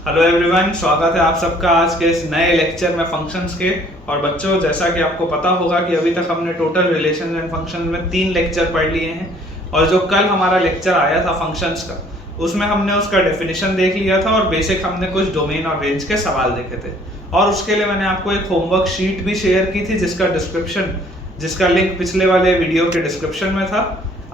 Hello everyone, स्वागत है आप सबका आज के इस नए लेक्चर में फंक्शंस के। और बच्चों, जैसा कि आपको पता होगा कि अभी तक हमने टोटल रिलेशंस एंड फंक्शंस में 3 लेक्चर पढ़ लिए हैं। और जो कल हमारा लेक्चर आया था फंक्शंस का, उसमें हमने उसका डेफिनेशन देख लिया था और बेसिक हमने कुछ डोमेन और रेंज के सवाल देखे थे। और उसके लिए मैंने आपको एक होमवर्क शीट भी शेयर की थी जिसका लिंक पिछले वाले वीडियो के डिस्क्रिप्शन में था।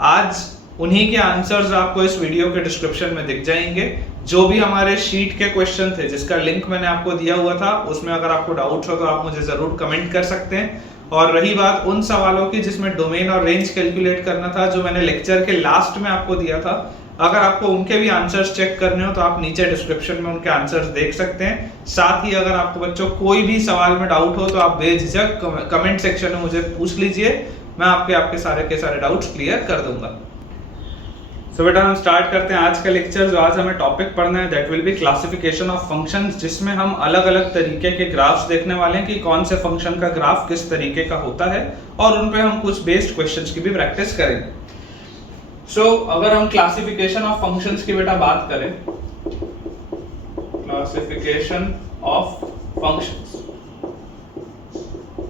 आज उन्हीं के आंसर्स आपको इस वीडियो के डिस्क्रिप्शन में दिख जाएंगे। जो भी हमारे शीट के क्वेश्चन थे जिसका लिंक मैंने आपको दिया हुआ था, उसमें अगर आपको डाउट हो तो आप मुझे जरूर कमेंट कर सकते हैं। और रही बात उन सवालों की जिसमें डोमेन और रेंज कैलकुलेट करना था, जो मैंने लेक्चर के लास्ट में आपको दिया था, अगर आपको उनके भी आंसर्स चेक करने हो तो आप नीचे डिस्क्रिप्शन में उनके आंसर्स देख सकते हैं। साथ ही अगर आपको बच्चों कोई भी सवाल में डाउट हो तो आप बेझिझक कमेंट सेक्शन में मुझे पूछ लीजिए, मैं आपके सारे के सारे डाउट्स क्लियर कर दूंगा। तो बेटा हम स्टार्ट करते हैं आज का लेक्चर। जो आज हमें टॉपिक पढ़ना है that will be classification of functions, जिसमें हम अलग अलग तरीके के ग्राफ्स देखने वाले हैं कि कौन से फंक्शन का ग्राफ किस तरीके का होता है, और उन पे हम कुछ बेस्ड क्वेश्चंस की भी प्रैक्टिस करेंगे। अगर हम क्लासिफिकेशन ऑफ फंक्शंस की बेटा बात करें, क्लासिफिकेशन ऑफ फंक्शंस,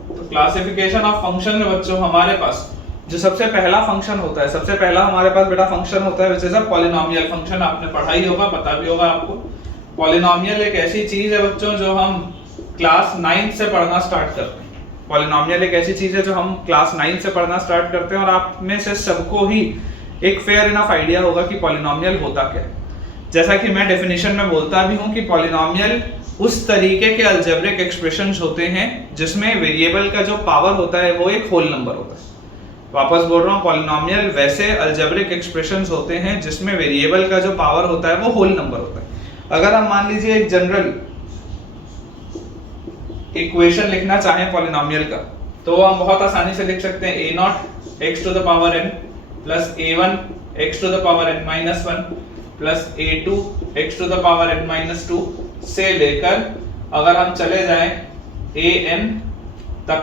तो क्लासिफिकेशन ऑफ फंक्शन में बच्चों हमारे पास जो सबसे पहला फंक्शन होता है, सबसे पहला हमारे पास बेटा फंक्शन होता है which is a polynomial function. आपने पढ़ा ही होगा, पता भी होगा आपको। पॉलिनोमियल एक ऐसी चीज है बच्चों जो हम क्लास 9 से पढ़ना स्टार्ट करते हैं। पॉलिनोमियल एक ऐसी चीज है जो हम क्लास 9 से पढ़ना स्टार्ट करते हैं, और आप में से सबको ही एक फेयर इनफ आइडिया होगा कि पॉलिनोमियल होता क्या है। जैसा कि मैं डेफिनेशन में बोलता भी हूं कि पॉलिनोमियल उस तरीके के अलजेब्रिक एक्सप्रेशंस होते हैं जिसमें वेरिएबल का जो पावर होता है वो एक होल नंबर होता है। वापस बोल रहा हूं, पॉलिनोमियल वैसे अलजेब्रिक एक्सप्रेशंस होते हैं जिसमें वेरिएबल का जो पावर होता है वो होल नंबर होता है। अगर हम मान लीजिए एक जनरल इक्वेशन लिखना चाहें पॉलिनोमियल का, तो हम बहुत आसानी से लिख सकते हैं a0 x to the power n plus a1 x to the power n minus 1 plus a2 x to the power n minus 2 से लेकर अगर हम चले जाएं an तक,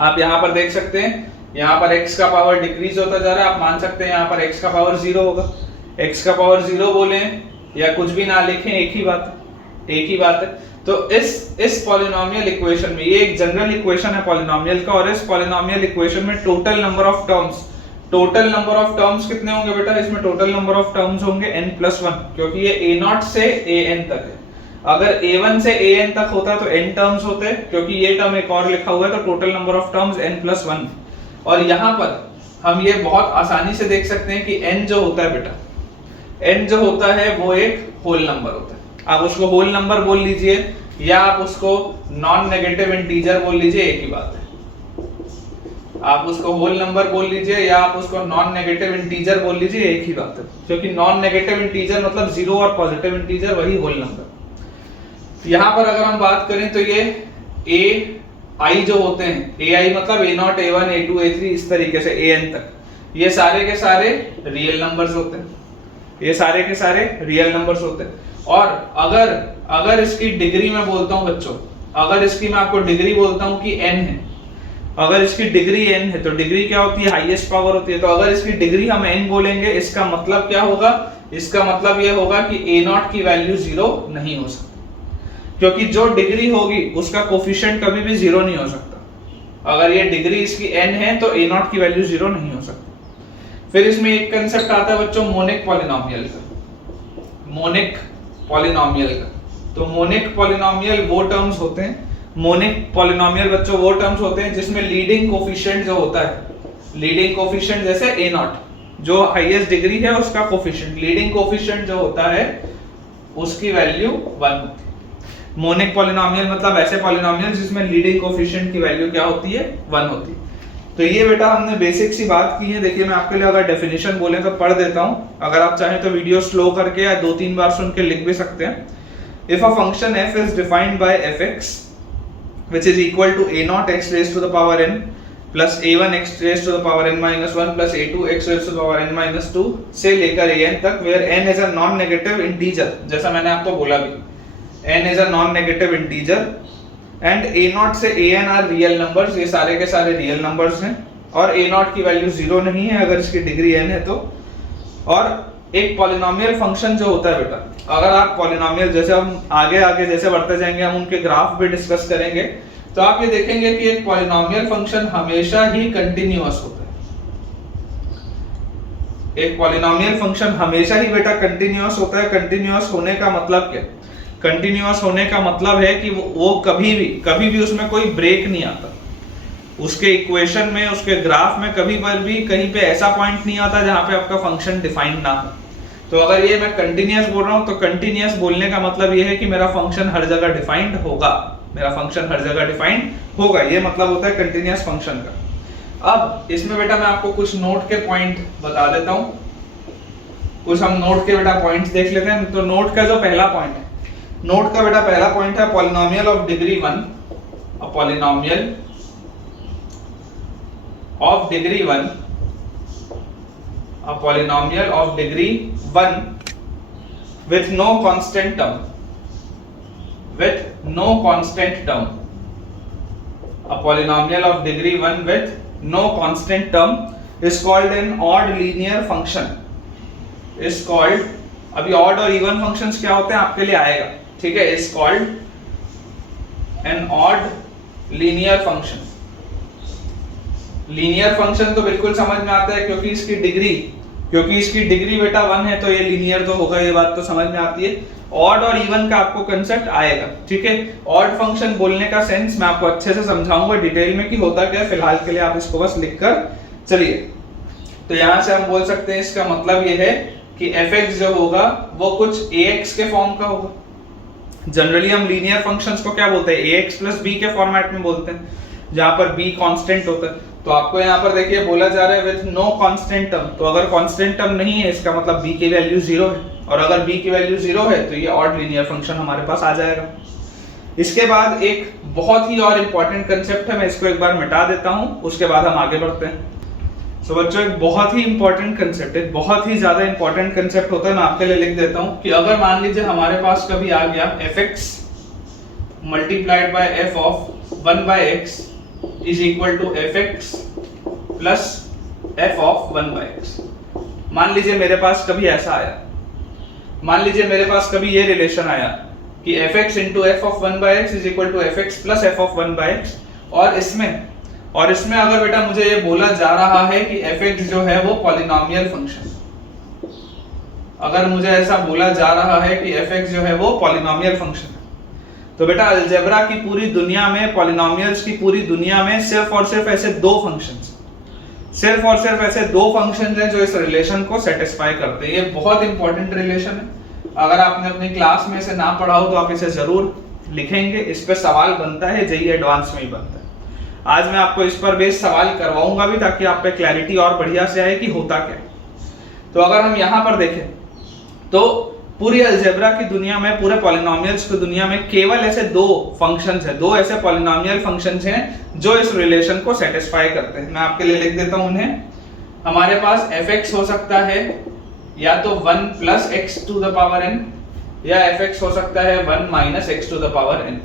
आप यहां पर देख सकते हैं यहाँ पर x का पावर डिक्रीज होता जा रहा है। आप मान सकते हैं यहाँ पर x का पावर 0 होगा। x का पावर 0 बोले या कुछ भी ना लिखें, एक ही बात है। तो इस पॉलिनोमियल इक्वेशन में, ये एक जनरल इक्वेशन है पॉलिनोमियल का, और इस पॉलिनोमियल इक्वेशन में टोटल नंबर ऑफ टर्म्स कितने होंगे बेटा? इसमें टोटल नंबर ऑफ टर्म्स होंगे n+1, क्योंकि ये a0 से an तक है। अगर a1 से an तक होता तो n टर्म्स होते, क्योंकि ये टर्म एक और लिखा हुआ है, तो total number of terms n+1। और यहाँ पर हम ये बहुत आसानी से देख सकते हैं कि n जो होता है बेटा, n जो होता है वो एक होल नंबर होता है। आप उसको होल नंबर बोल लीजिए या आप उसको नॉन नेगेटिव इंटीजर बोल लीजिए, एक ही बात है। आप उसको होल नंबर बोल लीजिए या आप उसको नॉन नेगेटिव इंटीजर बोल लीजिए, एक ही बात है, क्योंकि नॉन नेगेटिव इंटीजर मतलब 0 और पॉजिटिव इंटीजर वही होल नंबर। यहाँ पर अगर हम बात करें तो ये आई जो होते हैं, ai मतलब a0 a1 a2 a3 इस तरीके से an तक, ये सारे के सारे रियल नंबर्स होते हैं। ये सारे के सारे रियल नंबर्स होते हैं। और अगर इसकी डिग्री में बोलता हूं बच्चों, अगर इसकी मैं आपको डिग्री बोलता हूं कि n है, अगर इसकी डिग्री n है तो डिग्री क्या होती है? हाईएस्ट पावर होती है। तो अगर इसकी डिग्री हम n बोलेंगे, इसका मतलब क्या होगा? इसका मतलब ये होगा कि a0 की वैल्यू 0 नहीं हो सकती, क्योंकि जो डिग्री होगी उसका कोफिशिएंट कभी भी 0 नहीं हो सकता। अगर ये डिग्री इसकी n है तो a0 की वैल्यू 0 नहीं हो सकती। फिर इसमें एक कंसेप्ट आता है बच्चों मोनिक पॉलिनोमियल का। तो मोनिक पॉलिनोमियल वो टर्म्स होते हैं, मोनिक पॉलिनोमियल बच्चों वो टर्म्स होते हैं जिसमें लीडिंग कोफिशिएंट जो होता है, लीडिंग कोफिशिएंट जैसे a0, जो हाईएस्ट डिग्री है उसका कोफिशिएंट, लीडिंग कोफिशिएंट जो होता है उसकी वैल्यू 1 होती है। मोनिक पॉलिनोमियल मतलब ऐसे पॉलिनोमियल जिसमें लीडिंग कोफिशिएंट की वैल्यू क्या होती है? 1 होती है। तो ये बेटा हमने बेसिक सी बात की है। देखिए मैं आपके लिए अगर डेफिनेशन बोले तो पढ़ देता हूं, अगर आप चाहें तो वीडियो स्लो करके या 2-3 बार सुन के लिख भी सकते हैं। If a function f is defined by fx which is equal to a0 x raise to the power n plus a1 x raise to the power n minus 1 plus a2 x raise to the power n minus 2 से लेकर an तक, where n is a non negative integer, जैसा मैंने आपको बोला भी, n is a non-negative integer and a0 से an are real numbers, ये सारे के सारे रियल नंबर्स हैं। और a0 की वैल्यू 0 नहीं है अगर इसकी डिग्री n है तो। और एक पॉलिनोमियल फंक्शन जो होता है बेटा, अगर आप पॉलिनोमियल, जैसे हम आगे आगे जैसे बढ़ते जाएंगे हम उनके ग्राफ भी डिस्कस करेंगे, तो आप ये देखेंगे कि एक पॉलिनोमियल फंक्शन हमेशा ही कंटिन्यूअस होता है। एक पॉलिनोमियल फंक्शन हमेशा ही बेटा कंटिन्यूअस होता है। कंटिन्यूअस होने का मतलब क्या? कंटिन्यूअस होने का मतलब है कि वो कभी भी उसमें कोई ब्रेक नहीं आता। उसके इक्वेशन में, उसके ग्राफ में कभी पर भी कहीं पे ऐसा पॉइंट नहीं आता जहां पे आपका फंक्शन डिफाइंड ना हो। तो अगर ये मैं कंटिन्यूअस बोल रहा हूं तो कंटिन्यूअस बोलने का मतलब ये है कि मेरा फंक्शन हर जगह डिफाइंड होगा, मेरा फंक्शन हर जगह डिफाइंड होगा, ये मतलब होता है कंटिन्यूअस फंक्शन का। अब इसमें बेटा मैं आपको कुछ नोट के पॉइंट बता देता हूं, कुछ हम नोट के बेटा पॉइंट्स देख लेते हैं। तो नोट का जो पहला पॉइंट है, नोट का बेटा पहला पॉइंट है polynomial of degree 1, a polynomial of degree 1, a polynomial of degree 1 with no constant term, with no constant term, a polynomial of degree 1 with no constant term is called an odd linear function, is called, अभी odd और even functions क्या होते हैं आपके लिए आएगा, ठीक है, is called an odd linear function। Linear function तो बिल्कुल समझ में आता है क्योंकि इसकी डिग्री बेटा 1 है, तो ये लीनियर तो होगा, ये बात तो समझ में आती है। ऑड और इवन का आपको कंसेप्ट आएगा, ठीक है। ऑड फंक्शन बोलने का सेंस मैं आपको अच्छे से समझाऊंगा डिटेल में कि होता क्या है, फिलहाल के लिए आप इसको बस लिखकर चलिए। तो यहां से हम बोल सकते हैं इसका मतलब ये है कि fx जो होगा वो कुछ ax के फॉर्म का होगा। जनरली हम लीनियर फंक्शंस को क्या बोलते हैं, ax प्लस b के फॉर्मेट में बोलते हैं, जहां पर b कांस्टेंट होता है। तो आपको यहाँ पर देखिए बोला जा रहा है विथ नो कांस्टेंट टर्म, तो अगर कांस्टेंट टर्म नहीं है इसका मतलब b की वैल्यू 0 है, और अगर b की वैल्यू 0 है तो ये ऑड लीनियर फंक्शन हमारे पास आ जाएगा। इसके बाद एक बहुत ही और इंपॉर्टेंट कंसेप्ट है, मैं इसको एक बार मिटा देता हूं, उसके बाद हम आगे बढ़ते हैं। सो बच्चों एक बहुत ही इंपॉर्टेंट कंसेप्ट है, बहुत ही ज्यादा इंपॉर्टेंट कंसेप्ट होता है, मैं आपके लिए लिख देता हूं कि अगर मान लीजिए हमारे पास कभी आ गया fx multiplied by f of 1 by x is equal to fx plus f of 1 by x। मान लीजिए मेरे पास कभी ऐसा आया, मान लीजिए मेरे पास कभी ये रिलेशन आया कि fx into f of 1 by x is equal to fx plus f of 1 by x, और इसमें अगर बेटा मुझे ये बोला जा रहा है कि fx जो है वो पॉलिनोमियल फंक्शन, अगर मुझे ऐसा बोला जा रहा है कि fx जो है वो पॉलिनोमियल फंक्शन है, तो बेटा अलजेब्रा की पूरी दुनिया में, पॉलिनोमियल्स की पूरी दुनिया में सिर्फ और सिर्फ ऐसे दो फंक्शंस हैं जो इस रिलेशन को सेटिस्फाई करते हैं। ये बहुत इंपॉर्टेंट रिलेशन है, अगर आपने अपनी क्लास में इसे ना पढ़ा हो तो आप इसे जरूर लिखेंगे, इस पे सवाल बनता है, जेईई एडवांस में ही बनता है। आज मैं आपको इस पर बेस सवाल करवाऊंगा भी ताकि आप पे क्लैरिटी और बढ़िया से आए कि होता क्या है। तो अगर हम यहाँ पर देखें तो पूरी अलजेब्रा की दुनिया में, पूरे पॉलिनोमियल्स की दुनिया में केवल ऐसे दो फंक्शंस हैं, दो ऐसे पॉलिनोमियल फंक्शंस हैं जो इस रिलेशन को सेटिस्फाई करते हैं। मैं आपके लिए लिख देता हूं उन्हें। हमारे पास fx हो सकता है या तो 1 plus x to the power n, या fx हो सकता है 1 minus x to the power n,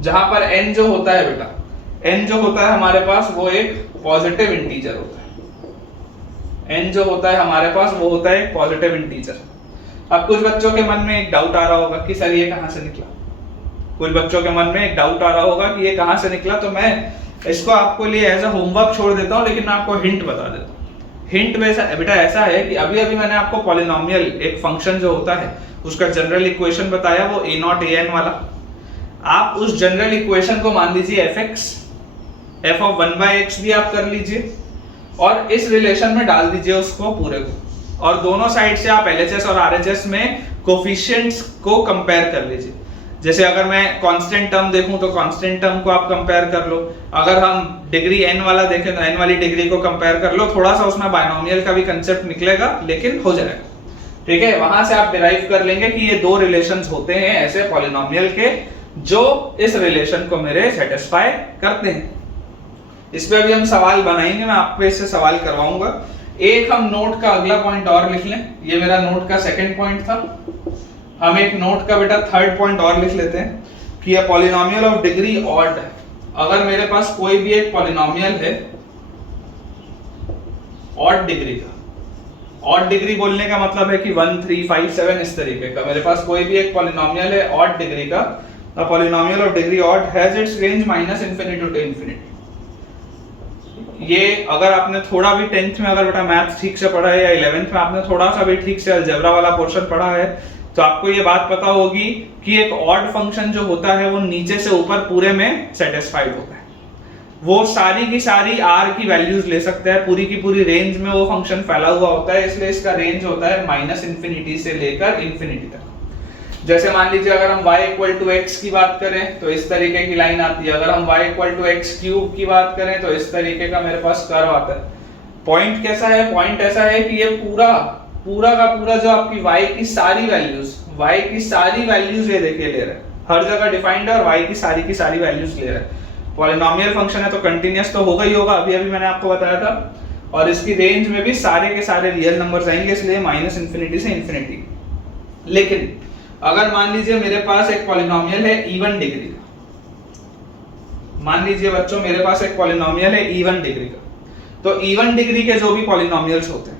जहां पर n जो होता है बेटा, n जो होता है हमारे पास वो एक पॉजिटिव इंटीजर होता है। n जो होता है हमारे पास वो होता है एक पॉजिटिव इंटीजर। अब कुछ बच्चों के मन में एक डाउट आ रहा होगा कि सर ये कहां से निकला, कुछ बच्चों के मन में एक डाउट आ रहा होगा कि ये कहां से निकला। तो मैं इसको आपको लिए एज अ होमवर्क छोड़ देता हूं, लेकिन मैं आपको हिंट बता देता हूं। हिंट बेटा ऐसा है कि अभी अभी मैंने आपको पॉलिनोमियल एक फंक्शन जो होता है उसका जनरल इक्वेशन बताया, वो a0 an वाला। आप उस जनरल इक्वेशन को मान लीजिए fx, f of 1 by x भी आप कर लीजिए और इस रिलेशन में डाल दीजिए उसको पूरे को, और दोनों साइड से आप LHS और RHS में कोफिशिएंट्स को कंपेयर कर लीजिए। जैसे अगर मैं कांस्टेंट टर्म देखूं तो कांस्टेंट टर्म को आप कंपेयर कर लो, अगर हम डिग्री n वाला देखें तो n वाली डिग्री को कंपेयर कर लो। थोड़ा सा उसमें बायनोमियल का भी कंसेप्ट निकलेगा लेकिन हो जाएगा, ठीक है। वहां से आप डिराइव कर लेंगे कि ये दो रिलेशंस होते हैं ऐसे पॉलिनोमियल के जो इस रिलेशन को मेरे सेटिस्फाई करते हैं। इस पे भी हम सवाल बनाएंगे, मैं आपको इससे सवाल करवाऊंगा। एक हम नोट का अगला पॉइंट और लिख लें, ये मेरा नोट का सेकंड पॉइंट था। हम एक नोट का बेटा थर्ड पॉइंट और लिख लेते हैं कि ये पॉलिनोमियल ऑफ डिग्री ऑड है। अगर मेरे पास कोई भी एक पॉलिनोमियल है ऑड डिग्री का, ऑड डिग्री बोलने का मतलब है कि 1 3 5 7 इस तरीके का। मेरे पास कोई भी एक पॉलिनोमियल है ऑड डिग्री का, the polynomial of degree odd has its range minus infinity to infinity. ये अगर आपने थोड़ा भी 10th में अगर बेटा मैथ्स ठीक से पढ़ा है या 11th में आपने थोड़ा सा भी ठीक से अलजेब्रा वाला पोर्शन पढ़ा है तो आपको ये बात पता होगी कि एक ऑड फंक्शन जो होता है वो नीचे से ऊपर पूरे में सेटिस्फाइड होता है। वो सारी की सारी आर की वैल्यूज ले सकता है, पूरी की पूरी रेंज में वो फंक्शन फैला हुआ होता है, इसलिए इसका रेंज होता है माइनस इंफिनिटी से लेकर इंफिनिटी तक। जैसे मान लीजिए अगर हम y इक्वल टू एक्स की बात करें तो इस तरीके की लाइन आती है, अगर हम y equal to x cube की बात करें तो इस तरीके का मेरे पास कर्व आता है। पॉइंट कैसा है? पॉइंट ऐसा है कि ये पूरा का पूरा जो आपकी y की सारी वैल्यूज ये देखिए ले रहा है, हर जगह डिफाइंड है और y की सारी वैल्यूज ले रहा है। पॉलिनोमियल फंक्शन है तो कंटीन्यूअस तो होगा ही होगा, अभी मैंने आपको बताया था, और इसकी रेंज में भी सारे के सारे रियल नंबर्स आएंगे, इसलिए माइनस इंफिनिटी से इंफिनिटी। लेकिन अगर मान लीजिए मेरे पास एक पॉलिनोमियल है इवन डिग्री का, मान लीजिए बच्चों मेरे पास एक पॉलिनोमियल है इवन डिग्री का, तो इवन डिग्री के जो भी पॉलिनोमियल्स होते हैं,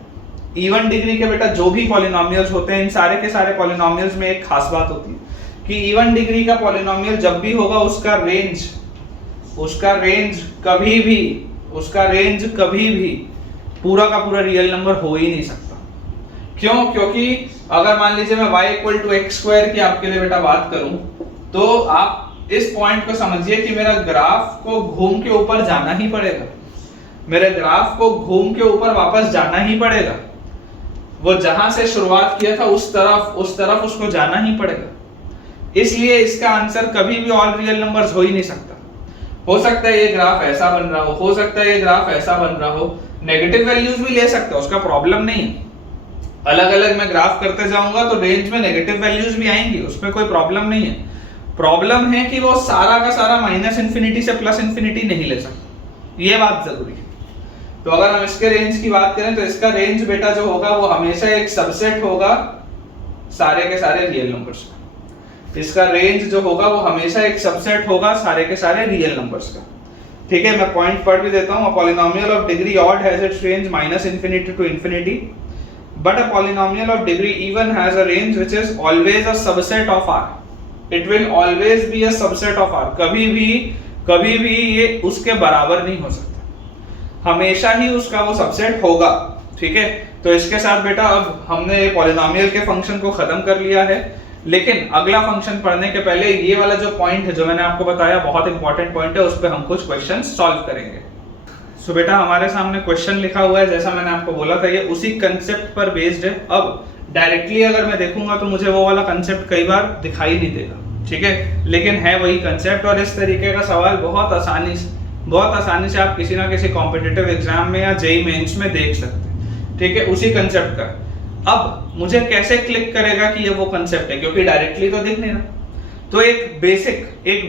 इवन डिग्री के बेटा जो भी पॉलिनोमियल्स होते हैं, इन सारे के सारे पॉलिनोमियल्स में एक खास बात होती है कि इवन डिग्री का पॉलिनोमियल जब भी होगा उसका रेंज कभी भी पूरा का पूरा रियल नंबर हो ही नहीं सकता। क्यों? क्योंकि अगर मान लीजिए मैं y equal to x square की आपके लिए बेटा बात करूं तो आप इस पॉइंट को समझिए कि मेरा ग्राफ को घूम के ऊपर जाना ही पड़ेगा, मेरे ग्राफ को घूम के ऊपर वापस जाना ही पड़ेगा, वो जहां से शुरुआत किया था उस तरफ उसको जाना ही पड़ेगा। इसलिए इसका आंसर कभी भी ऑल रियल नंबर्स हो ही नहीं सकता। हो सकता है ये ग्राफ ऐसा बन रहा हो सकता है ये ग्राफ ऐसा बन रहा हो, नेगेटिव वैल्यूज भी ले सकता है, उसका प्रॉब्लम नहीं है। अलग अलग मैं ग्राफ करते जाऊंगा तो रेंज में नेगेटिव वैल्यूज भी आएंगी, उसमें कोई प्रॉब्लम नहीं है। प्रॉब्लम है कि वो सारा का सारा माइनस इंफिनिटी से प्लस इंफिनिटी नहीं ले सकता, ये बात जरूरी है। तो अगर हम इसके रेंज की बात करें तो इसका रेंज बेटा जो होगा वो हमेशा एक सबसेट होगा सारे के सारे रियल नंबर्स का। इसका रेंज जो होगा वो हमेशा एक सबसेट होगा सारे के सारे रियल नंबर्स का। ठीक है, मैं पॉइंट पढ़ भी देता हूं। Polynomial of degree odd has its range minus infinity to infinity, but a polynomial of degree even has a range which is always a subset of R. It will always be a subset of R. कभी भी ये उसके बराबर नहीं हो सकता, हमेशा ही उसका वो सबसेट होगा। ठीक है, तो इसके साथ बेटा अब हमने पॉलिनोमियल के फंक्शन को खत्म कर लिया है, लेकिन अगला फंक्शन पढ़ने के पहले ये वाला जो पॉइंट है जो मैंने आपको बताया बहुत इंपॉर्टेंट पॉइंट है, उस पर हम कुछ क्वेश्चन सॉल्व करेंगे। तो बेटा हमारे सामने क्वेश्चन लिखा हुआ है, जैसा मैंने आपको बोला था ये उसी कंसेप्ट पर बेस्ड है। अब डायरेक्टली अगर मैं देखूंगा तो मुझे वो वाला कंसेप्ट कई बार दिखाई नहीं देगा, ठीक है, लेकिन है वही कंसेप्ट, और इस तरीके का सवाल बहुत आसानी से आप किसी ना किसी कॉम्पिटिटिव एग्जाम में या जेईई मेंस में देख सकते हैं। ठीक है, उसी कंसेप्ट का। अब मुझे कैसे क्लिक करेगा कि ये वो कंसेप्ट है, क्योंकि डायरेक्टली तो दिख नहीं रहा। तो एक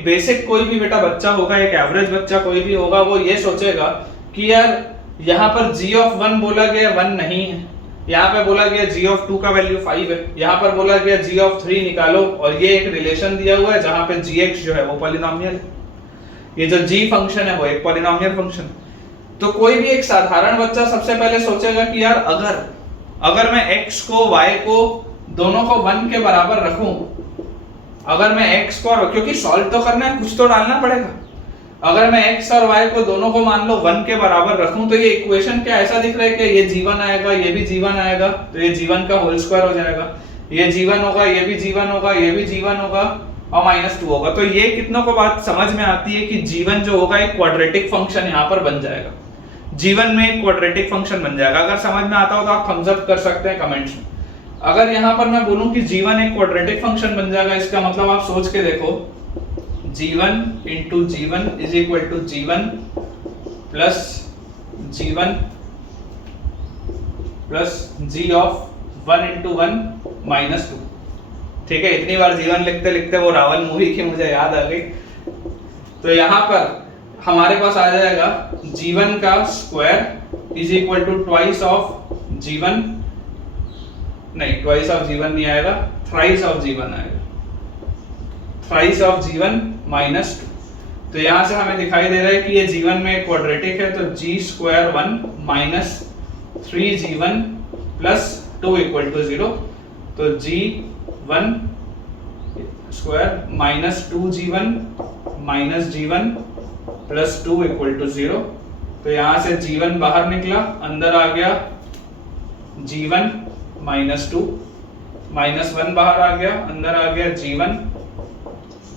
बेसिक कोई भी बेटा बच्चा होगा, एक एवरेज बच्चा कोई भी होगा, वो ये सोचेगा कि यार यहाँ पर g ऑफ 1 बोला गया 1 नहीं है, यहाँ पे बोला गया g ऑफ 2 का वैल्यू 5 है, यहाँ पर बोला गया g ऑफ 3 निकालो, और ये एक रिलेशन दिया हुआ है जहाँ पे gx जो है वो पॉलिनोमियल है, ये जो g फंक्शन है वो एक पॉलिनोमियल फंक्शन। तो कोई भी एक साधारण बच्चा सबसे पहले सोचेगा कि यार अगर मैं x को y को दोनों को 1 के बराबर रखूं, अगर मैं x को, क्योंकि सॉल्व तो करना है, कुछ तो डालना पड़ेगा, अगर मैं x और y को दोनों को मान लो 1 के बराबर रखूं तो ये इक्वेशन क्या ऐसा दिख रहा है कि ये g1 आएगा, ये भी g1 आएगा, तो ये g1 का होल स्क्वायर हो जाएगा, ये g1 होगा, ये भी g1 होगा, ये भी g1 होगा और -2 होगा। तो ये कितनों को बात समझ में आती है कि g1 जो होगा एक क्वाड्रेटिक फंक्शन यहाँ पर बन जाएगा, g1 में एक क्वाड्रेटिक फंक्शन बन जाएगा। अगर समझ में आता हो तो आप थम्स अप कर सकते हैं कमेंट्स में। अगर यहाँ पर मैं बोलूं कि g1 एक क्वाड्रेटिक फंक्शन बन जाएगा, इसका मतलब आप सोच के देखो, g1 into g1 is equal to g1 plus g1 plus g of 1 into 1 minus 2। ठीक है, इतनी बार g1 लिखते लिखते वो रावण मूवी की मुझे याद आ गई। तो यहाँ पर हमारे पास आ जाएगा g1 का square is equal to twice of g1, नहीं twice of g1 नहीं आएगा, thrice of g1 आएगा, thrice of g1 minus 2। तो यहाँ से हमें दिखाई दे रहा है कि ये g1 में क्वाड्रेटिक है, तो g square 1 minus 3g1 plus 2 equal to 0, तो g1 square minus 2g1 minus g1 plus 2 equal to 0। तो यहां से g1 बाहर निकला, अंदर आ गया g1 माइनस 2, माइनस 1 बाहर आ गया, अंदर आ गया g1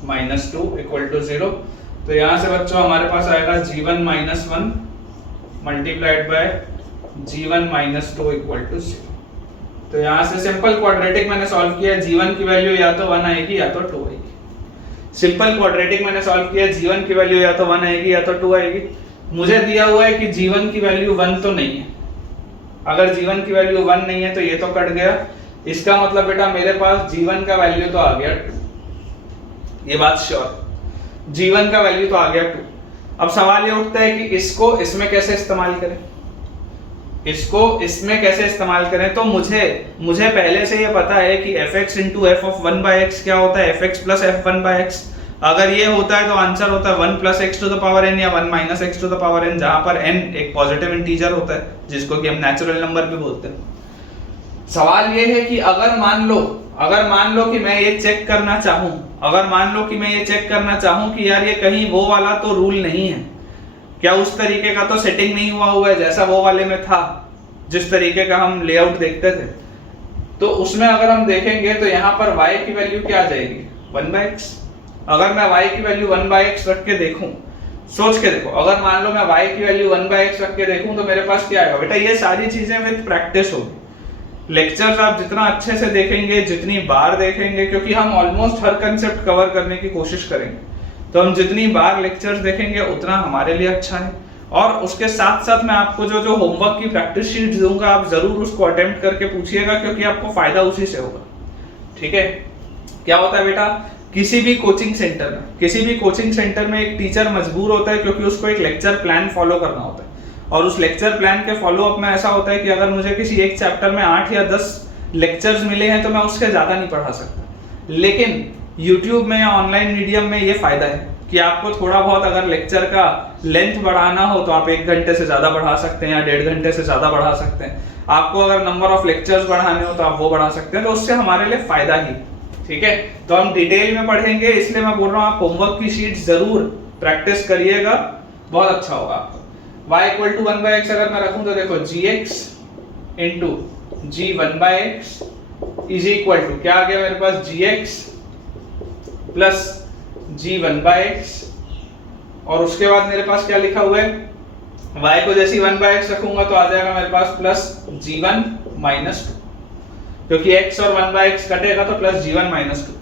माइनस 2 इक्वल टू 0। तो यहां से बच्चों हमारे पास आएगा g1 minus 1 multiplied by g1 minus 2 equal to 0। तो यहां से सिंपल क्वाड्रेटिक मैंने सॉल्व किया, g1 की वैल्यू या तो 1 आएगी या तो 2 आएगी। सिंपल क्वाड्रेटिक मैंने सॉल्व किया, g1 की वैल्यू या तो 1 आएगी या तो 2 आएगी। मुझे दिया हुआ है कि g1 की वैल्यू 1 तो नहीं है। अगर g1 की वैल्यू 1 नहीं है तो ये तो कट गया, इसका मतलब बेटा मेरे पास g1 का वैल्यू तो आ गया 2, ये बात श्योर, g1 का वैल्यू तो आ गया 2। अब सवाल ये उठता है कि इसको इसमें कैसे इस्तेमाल करें, इसको इसमें कैसे इस्तेमाल करें। तो मुझे पहले से ये पता है कि fx into f of 1 by x क्या होता है, fx plus f1 by x। अगर ये होता है तो आंसर होता है 1 plus x to the power n या 1 minus x to the power n, जहां पर n एक पॉजिटिव इंटीजर होता है जिसको कि हम नेचुरल नंबर भी बोलते हैं। सवाल ये है कि अगर मान लो कि मैं ये चेक करना चाहूं, कि यार ये कहीं वो वाला तो रूल नहीं है क्या, उस तरीके का तो सेटिंग नहीं हुआ है जैसा वो वाले में था, जिस तरीके का हम लेआउट देखते थे। तो उसमें अगर हम देखेंगे तो यहाँ पर y की वैल्यू क्या आ जाएगी 1/x। अगर मैं y की वैल्यू 1/x रख के देखूं, सोच के देखो, अगर मान लो मैं y की वैल्यू 1/x रख के देखूं तो मेरे पास क्या आएगा बेटा, ये सारी चीजें विद प्रैक्टिस होगी। लेक्चर्स आप जितना अच्छे से देखेंगे, जितनी बार देखेंगे, क्योंकि हम ऑलमोस्ट हर कंसेप्ट कवर करने की कोशिश करेंगे, तो हम जितनी बार लेक्चर्स देखेंगे उतना हमारे लिए अच्छा है। और उसके साथ साथ मैं आपको जो होमवर्क की प्रैक्टिस शीट दूंगा, आप जरूर उसको अटेम्प्ट करके पूछिएगा, क्योंकि आपको फायदा उसी से होगा। ठीक है, क्या होता है बेटा, किसी भी कोचिंग सेंटर में एक टीचर मजबूर होता है, क्योंकि उसको एक लेक्चर प्लान फॉलो करना होता है। और उस लेक्चर प्लान के फॉलो अप में ऐसा होता है कि अगर मुझे किसी एक चैप्टर में 8 या 10 लेक्चर्स मिले हैं तो मैं उससे ज्यादा नहीं पढ़ा सकता। लेकिन YouTube में या ऑनलाइन मीडियम में ये फायदा है कि आपको थोड़ा बहुत अगर लेक्चर का लेंथ बढ़ाना हो तो आप 1 घंटे से ज्यादा बढ़ा सकते हैं या 1.5 घंटे से ज्यादा बढ़ा सकते हैं। आपको अगर नंबर ऑफ लेक्चर्स बढ़ाने हो तो आप वो बढ़ा सकते हैं, तो उससे हमारे लिए फायदा ही। ठीक है, तो हम डिटेल में पढ़ेंगे, इसलिए मैं बोल रहा हूँ आप होमवर्क की शीट जरूर प्रैक्टिस करिएगा, बहुत अच्छा होगा आपको। y इक्वल टू 1/x अगर मैं रखूं तो देखो gx into g1/x is equal to क्या आ गया मेरे पास, gx प्लस g1/x, और उसके बाद मेरे पास क्या लिखा हुआ है, y को जैसे 1/x रखूंगा तो आ जाएगा मेरे पास प्लस g1 माइनस 2, क्योंकि x और 1/x कटेगा तो प्लस g1 माइनस 2।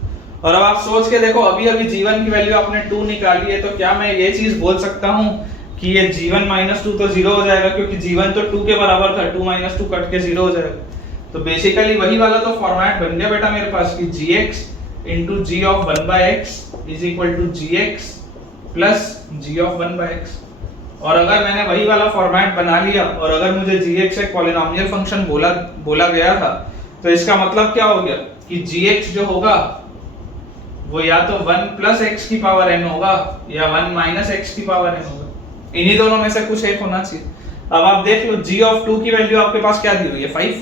और अब आप सोच के देखो, अभी g1 की वैल्यू आपने 2 निकाली है, तो क्या मैं ये चीज बोल सकता हूं कि ये g1 माइनस 2 तो 0 हो जाएगा, क्योंकि g1 तो 2 के बराबर था, 2 माइनस 2 कट के 0 हो जाएगा। तो बेसिकली वही वाला तो फॉर्मेट बन गया बेटा मेरे पास कि gx into g of 1/x is equal to gx plus g of 1/x। और अगर मैंने वही वाला फॉर्मेट बना लिया और अगर मुझे gx एक पॉलिनोमियल फंक्शन बोला गया था, तो इसका मतलब क्या हो गया कि gx जो होगा वो या तो 1 प्लस x की पावर n होगा या 1 माइनस x की पावर n होगा, इन्हीं दोनों में से कुछ एक होना चाहिए। अब आप देख लो g of 2 की वैल्यू आपके पास क्या दी हुई है 5।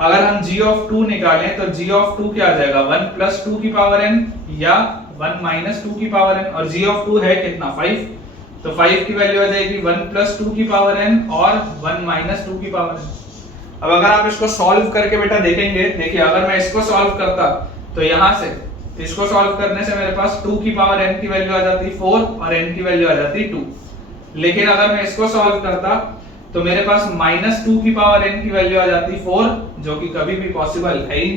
अगर हम g of 2 निकालें तो g of 2 क्या आ जाएगा 1 प्लस 2 की पावर n या 1 माइनस 2 की पावर n, और g of 2 है कितना 5, तो 5 की वैल्यू आ जाएगी 1 प्लस 2 की पावर n और 1 माइनस 2 की पावर n। अब अगर आप इसको सॉल्व करके बेटा देखेंगे, देखिए अगर मैं इसको सॉल्व करता तो यहाँ से इसको सॉल्व करने से मेरे पास 2 की पावर n की वैल्यू आ जाती 4 और n की वैल्यू आ जाती 2। लेकिन अगर मैं इसको सॉल्व करता तो मेरे पास माइनस 2 की पावर n की वैल्यू आ जाती 4, जो कि कभी भी पॉसिबल है ही।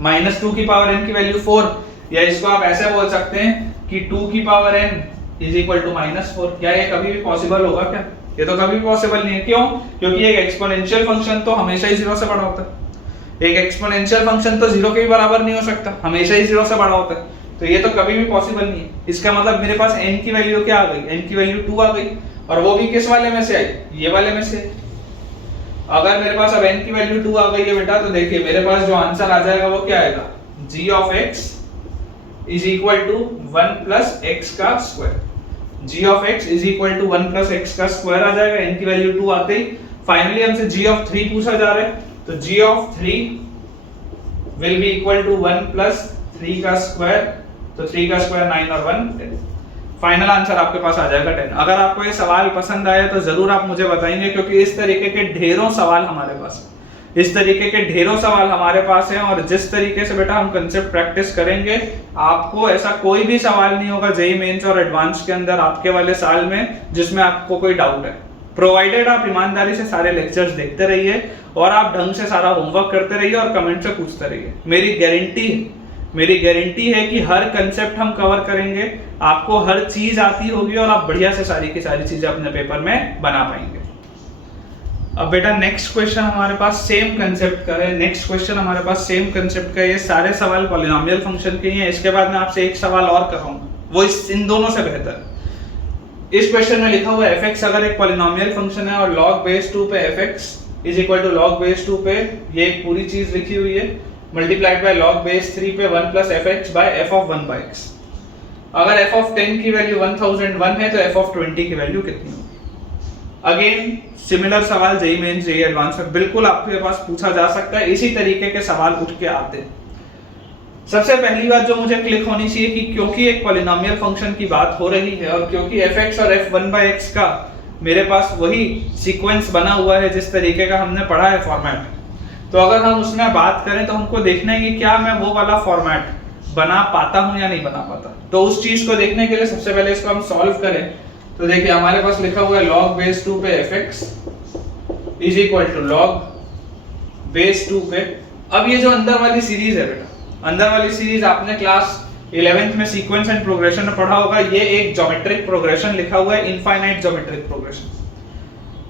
माइनस 2 की पावर n की वैल्यू 4, या इसको आप ऐसे बोल सकते हैं कि 2 की power n is equal to minus 4। क्या ये कभी भी पॉसिबल होगा क्या? ये तो कभी भी पॉसिबल नहीं है। क्यों? क्योंकि एक एक्सपोनेंशियल फंक्शन तो हमेशा ही 0 से बड़ा होता है। एक एक्सपोनेंशियल फंक्शन तो 0 के भी बराबर नहीं हो सकता, हमेशा ही 0 से बड़ा होता है। तो ये तो कभी भी पॉसिबल नहीं है। इसका मतलब मेरे पास n की वैल्यू क्या आ गई, n की वैल्यू 2 आ गई, और वो भी किस वाले में से आई, ये वाले में से। अगर मेरे पास अब n की वैल्यू 2 आ गई है बेटा, तो देखिए मेरे पास जो आंसर आ जाएगा वो क्या आएगा, g of x is equal to 1 plus x का square. g of x is equal to 1 plus x का स्क्वायर आ जाएगा, n की वैल्यू 2 आते ही। फाइनली हमसे g ऑफ 3 पूछा जा रहा है, तो g of 3 will be equal to 1 plus 3 का स्क्वायर, तो 3 का स्क्वायर 9 और 1 10। फाइनल आंसर आपके पास आ जाएगा 10। अगर आपको ये सवाल पसंद आया तो जरूर आप मुझे बताएंगे, क्योंकि इस तरीके के ढेरों सवाल हमारे पास हैं और जिस तरीके से बेटा हम कंसेप्ट प्रैक्टिस करेंगे, आपको ऐसा कोई भी सवाल नहीं होगा जेईई मेंस और एडवांस के अंदर आपके वाले साल में जिसमें आपको कोई डाउट है, प्रोवाइडेड आप ईमानदारी से सारे लेक्चर्स देखते रहिए और आप ढंग से सारा होमवर्क करते रहिए और कमेंट से पूछते रहिए। मेरी गारंटी है कि हर कंसेप्ट हम कवर करेंगे, आपको हर चीज आती होगी और आप बढ़िया से सारी की सारी चीजें अपने पेपर में बना पाएंगे। अब बेटा नेक्स्ट क्वेश्चन हमारे पास सेम कंसेप्ट का है। ये सारे सवाल पॉलिनोमियल फंक्शन के ही हैं। इसके बाद मैं आपसे एक सवाल और कराऊंगा, वो इन दोनों से बेहतर। इस क्वेश्चन में लिखा हुआ है fx अगर एक पॉलिनोमियल फंक्शन है और log बेस 2 पे fx is equal to log base 2 पे ये एक पूरी चीज लिखी हुई है मल्टीप्लाइड बाय log बेस 3 पे 1 plus fx by f of 1 by x। अगर f ऑफ 10 की वैल्यू 1001 है तो f ऑफ 20 की वैल्यू कितनी होगी? अगेन सिमिलर सवाल जेईई मेंस जेईई एडवांस में बिल्कुल आपके पास पूछा जा सकता है, इसी तरीके के सवाल उठ के आते हैं। सबसे पहली बात जो मुझे क्लिक होनी चाहिए कि क्योंकि एक पॉलिनोमियल फंक्शन की बात हो रही है और क्योंकि fx और f1 by x का मेरे पास वही सीक्वेंस बना हुआ है जिस तरीके का हमने पढ़ा है फॉर्मेट, तो अगर हम उसमें बात करें तो हमको देखना है कि क्या मैं वो वाला फॉर्मेट बना पाता हूं या नहीं बना पाता। तो उस चीज को देखने के लिए सबसे पहले इसको हम सॉल्व करें। तो देखिए हमारे पास लिखा हुआ है log बेस 2 पे fx is equal to log base 2 पे। अब ये जो अंदर वाली सीरीज है बेटा, अंदर वाली सीरीज आपने क्लास 11th में सीक्वेंस एंड प्रोग्रेशन में पढ़ा होगा। ये एक ज्योमेट्रिक प्रोग्रेशन लिखा हुआ है, इनफाइनाइट ज्योमेट्रिक प्रोग्रेशन।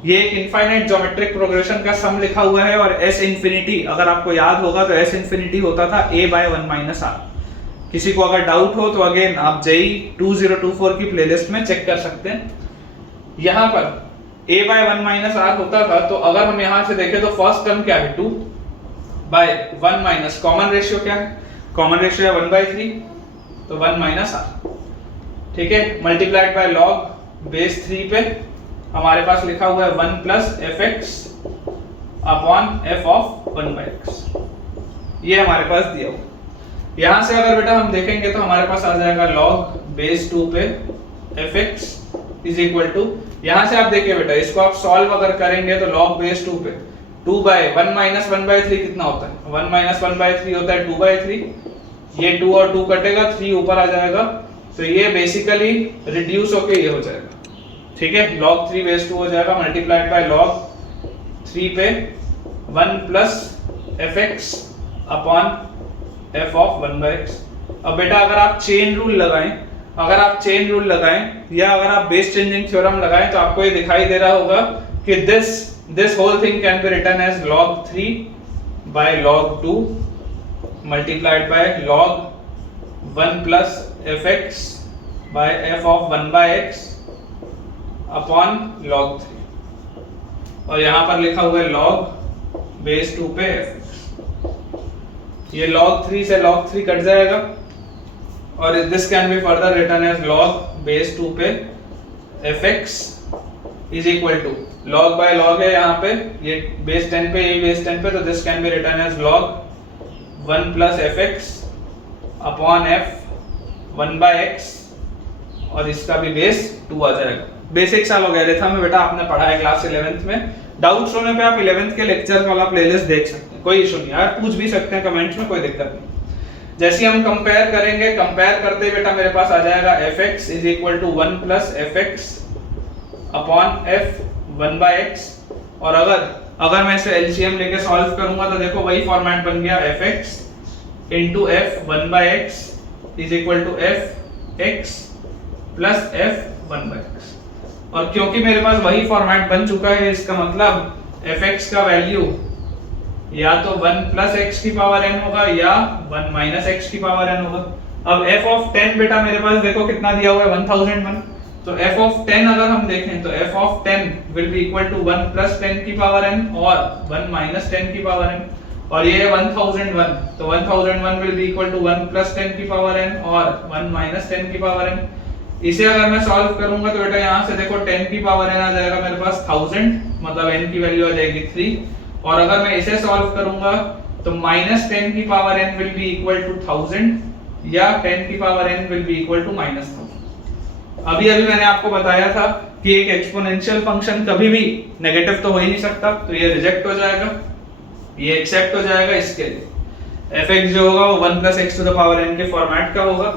ये एक इनफाइनाइट ज्योमेट्रिक प्रोग्रेशन का सम लिखा हुआ है और s इंफिनिटी अगर आपको याद होगा तो s इंफिनिटी होता था a by 1 minus r। किसी को अगर डाउट हो तो अगेन आप जेईई 2024 की प्लेलिस्ट में चेक कर सकते हैं। यहाँ पर a by 1 minus r होता था, तो अगर हम यहाँ से देखें तो फर्स्ट टर्म क्या है 2 by 1 minus कॉमन रेशियो क्या है, कॉमन रेशियो है 1 by 3, तो 1 minus r, ठीक है, मल्टीप्लाइड बाय log बेस 3 पे हमारे पास लिखा हुआ है 1 plus fx upon f of 1 by x। ये हमारे पास दिया हुआ। यहां से अगर बेटा हम देखेंगे तो हमारे पास आ जाएगा log बेस 2 पे fx इज इक्वल टू, यहां से आप देखिए बेटा इसको आप सॉल्व अगर करेंगे तो log बेस 2 पे 2 बाय 1 माइनस 1 बाय 3 कितना होता है, 1 माइनस 1 बाय 3 होता है 2 बाय 3। ये 2 और 2 कटेगा, 3 ऊपर आ जाएगा, तो ये बेसिकली रिड्यूस होके ये हो जाएगा, ठीक है, log 3 बेस 2 हो जाएगा मल्टीप्लाइड बाय log 3 पे 1 plus fx upon f of 1 by x। अब बेटा अगर आप चेन रूल लगाएं, या अगर आप बेस चेंजिंग थ्योरम लगाएं तो आपको ये दिखाई दे रहा होगा कि this whole thing can be written as log 3 by log 2 multiplied by log 1 plus fx by f of 1 by x upon log 3, और यहां पर लिखा हुआ है log बेस 2 पे fx। ये log 3 से log 3 कट जाएगा और this can be further written as log base 2 पे fx is equal to log by log है यहाँ पे, ये बेस 10 पे, ये बेस 10 पे, तो this can be written as log 1 plus fx upon f 1 by x, और इसका भी बेस 2 आ जाएगा। बेसिक्स लॉगरिथम में बेटा आपने पढ़ा है क्लास 11th में। डाउट्स होने पे आप 11th के लेक्चर वाला प्लेलिस्ट देख सकते हैं, कोई इशू नहीं यार, पूछ भी सकते हैं कमेंट्स में, कोई दिक्कत नहीं। जैसे हम कंपेयर करेंगे, कंपेयर करते बेटा मेरे पास आ जाएगा fx is equal to 1 plus fx upon f 1 by x, और अगर मैं इसे एलसीएम लेके सॉल्व करूंगा तो देखो वही फॉर्मेट बन गया fx into f 1 by x is equal to fx plus f 1 by x। और क्योंकि मेरे पास वही फॉर्मेट बन चुका है, इसका मतलब fx का वैल्यू या तो 1 प्लस x की पावर n होगा या 1 माइनस x की पावर n होगा। अब f ऑफ 10 बेटा मेरे पास देखो कितना दिया हुआ है 1001, तो f ऑफ 10 अगर हम देखें तो f of 10 will be equal to 1 plus 10 की पावर n और 1 माइनस 10 की पावर n, और ये 1001, तो 1001 will be equal to 1 plus 10 की पावर n और 1 माइनस 10 की पावर n। इसे अगर मैं सॉल्व करूंगा तो बेटा यहाँ से देखो 10 की पावर n आ जाएगा मेरे पास 1000, मतलब n की वैल्यू आ जाएगी 3। और अगर मैं इसे सॉल्व करूंगा तो -10 की power n will be equal to 1000 या 10 की power n will be equal to -1000। अभी मैंने आपको बताया था कि एक एक्सपोनेंशियल फंक्शन कभी भी नेगेटिव तो हो ही नहीं सकता, तो ये रिजेक्ट हो जाएगा, ये एक्सेप्ट हो जाएगा। इसके लिए fx जो होगा वो 1 + x to the power n के फॉर्मेट का होगा।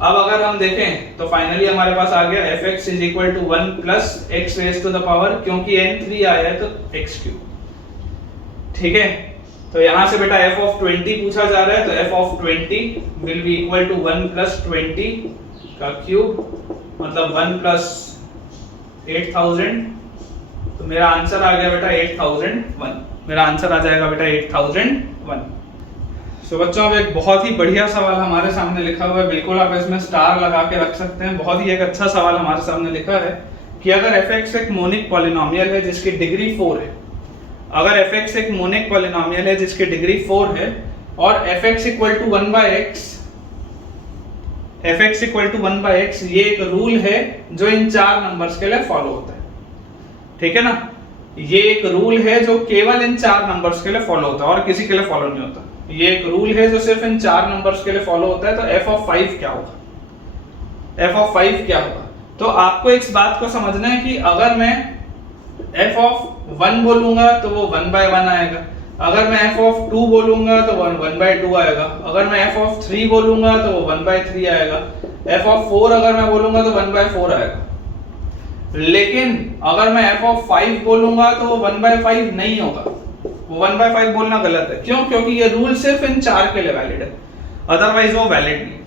अब अगर हम देखें तो फाइनली हमारे पास आ गया fx = 1 + x raise to the power, क्योंकि n 3 आया है तो x3। ठीक है, तो यहां से बेटा f(20) पूछा जा रहा है, तो f(20) will be equal to 1 + 20 का क्यूब, मतलब 1 + 8000। तो मेरा आंसर आ गया बेटा 8001। मेरा आंसर आ जाएगा बेटा 8001। सो बच्चों, अब एक बहुत ही बढ़िया सवाल हमारे सामने लिखा हुआ है, बिल्कुल आप इसमें स्टार लगा के रख सकते हैं। बहुत ही एक अच्छा सवाल हमारे सामने लिखा है कि अगर fx एक मोनिक पॉलिनोमियल है जिसकी डिग्री 4 है, अगर fx एक मोनिक पॉलिनोमियल है जिसकी डिग्री 4 है और fx = 1/x, fx = 1/x, ये एक रूल है जो इन 4 नंबर्स के लिए फॉलो होता है। ठीक है ना, ये एक रूल है जो केवल इन 4 नंबर्स के लिए फॉलो होता है और किसी के लिए फॉलो नहीं होता। ये एक रूल है जो सिर्फ इन 4 नंबर्स के लिए फॉलो होता है। तो f(5) क्या होगा? f(5) क्या होगा? तो आपको इस बात को समझना है कि अगर मैं f(1) बोलूंगा तो वो 1/1 आएगा, अगर मैं f(2) बोलूंगा तो 1/2 आएगा, अगर मैं f(3) बोलूंगा तो वो 1/3 आएगा, f(4) अगर मैं बोलूंगा तो 1/4 आएगा। लेकिन अगर मैं f(5) बोलूंगा तो वो 1/5 नहीं होगा, वो 1/5 बोलना गलत है। क्यों? क्योंकि ये रूल सिर्फ इन 4 के लिए वैलिड है, अदरवाइज वो वैलिड नहीं है।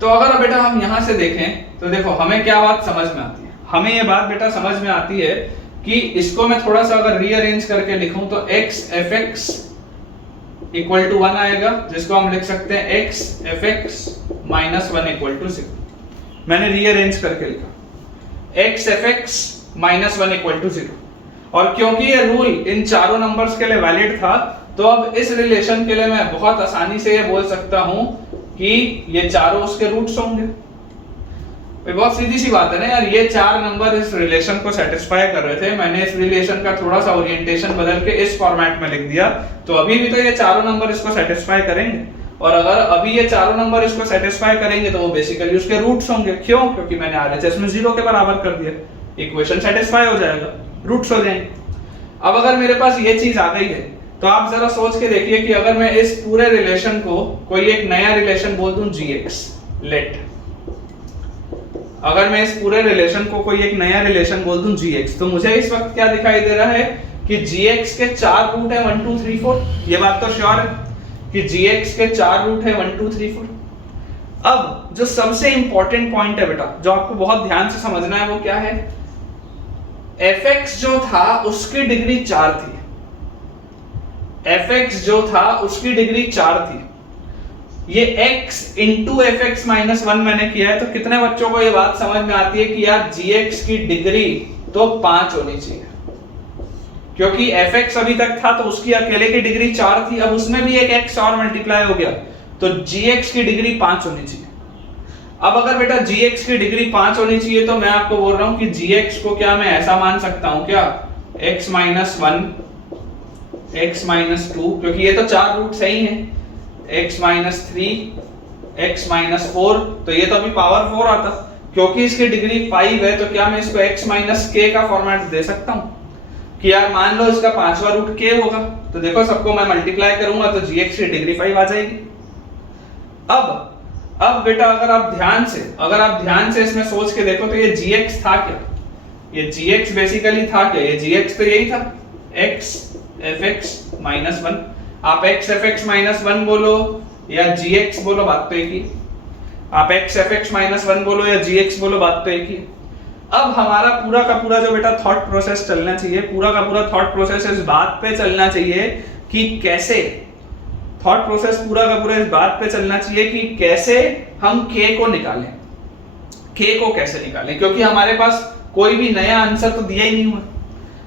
तो अगर बेटा हम यहां से देखें तो देखो हमें क्या बात समझ में आती है, हमें ये बात बेटा समझ में आती है कि इसको मैं थोड़ा सा अगर रीअरेंज करके लिखूं तो x fx = 1 आएगा, जिसको हम लिख सकते हैं x fx - 1 = 0। मैंने रीअरेंज करके लिखा x fx - 1 = 0। और क्योंकि ये रूल इन चारों नंबर्स के लिए वैलिड था, तो अब इस रिलेशन के लिए मैं बहुत आसानी से ये बोल सकता हूं कि ये चारों उसके रूट्स होंगे। बहुत सीधी सी बात है ना यार, ये 4 नंबर इस रिलेशन को सेटिस्फाई कर रहे थे। मैंने इस रिलेशन का थोड़ा सा ओरिएंटेशन बदल के इस फॉर्मेट में लिख दिया, तो अभी भी तो ये चारों नंबर इसको सेटिस्फाई करेंगे। और अगर अभी ये चारों नंबर इसको सेटिस्फाई करेंगे तो वो बेसिकली उसके रूट्स होंगे। क्यों? क्योंकि मैंने RHS में 0 के बराबर कर दिया, इक्वेशन सेटिस्फाई हो जाएगा, रूट्स हो जाएंगे। अब अगर मेरे पास ये चीज आ गई है तो आप जरा सोच के देखिए कि अगर मैं इस पूरे रिलेशन को कोई एक नया रिलेशन बोल दूं gx, लेट, अगर मैं इस पूरे रिलेशन को कोई एक नया रिलेशन बोल दूं gx, तो मुझे इस वक्त क्या दिखाई दे रहा है कि gx के 4 रूट है 1 2 3 4। ये बात तो श्योर है कि gx के 4 रूट है 1 2 3 4। अब जो सबसे इंपॉर्टेंट पॉइंट है बेटा, जो आपको बहुत ध्यान से समझना है, वो क्या है? fx जो था उसकी डिग्री 4 थी, fx जो था उसकी डिग्री 4 थी। ये x into fx - 1 मैंने किया है, तो कितने बच्चों को ये बात समझ में आती है कि यार gx की डिग्री तो 5 होनी चाहिए, क्योंकि fx अभी तक था तो उसकी अकेले की डिग्री 4 थी, अब उसमें भी एक x और मल्टीप्लाई हो गया, तो gx की डिग्री 5 होनी चाहिए। अब अगर बेटा gx की डिग्री 5 होनी चाहिए, तो मैं आपको बोल रहा हूं कि gx को क्या मैं ऐसा मान सकता हूं क्या, x - 1 x - 2, क्योंकि ये तो 4 रूट सही हैं, x - 3 x - 4, तो ये तो अभी पावर 4 आता, क्योंकि इसकी डिग्री 5 है, तो क्या मैं इसको x - k का फॉर्मेट दे सकता हूं कि यार मान लो इसका 5वां रूट k होगा, तो देखो सबको मैं मल्टीप्लाई करूंगा तो gx की डिग्री 5 आ जाएगी। अब बेटा अगर आप ध्यान से इसमें सोच के देखो तो ये gx था क्या? ये gx बेसिकली था क्या? ये gx तो यही था, x fx - 1। आप x fx - 1 बोलो या gx बोलो, बात तो एक ही। आप x fx - 1 बोलो या gx बोलो, बात तो एक ही। अब हमारा पूरा का पूरा जो बेटा थॉट प्रोसेस चलना चाहिए, पूरा का पूरा थॉट प्रोसेस इस बात पे चलना चाहिए कि कैसे हम k को निकालें, क्योंकि हमारे पास कोई भी नया आंसर तो दिया ही नहीं हुआ,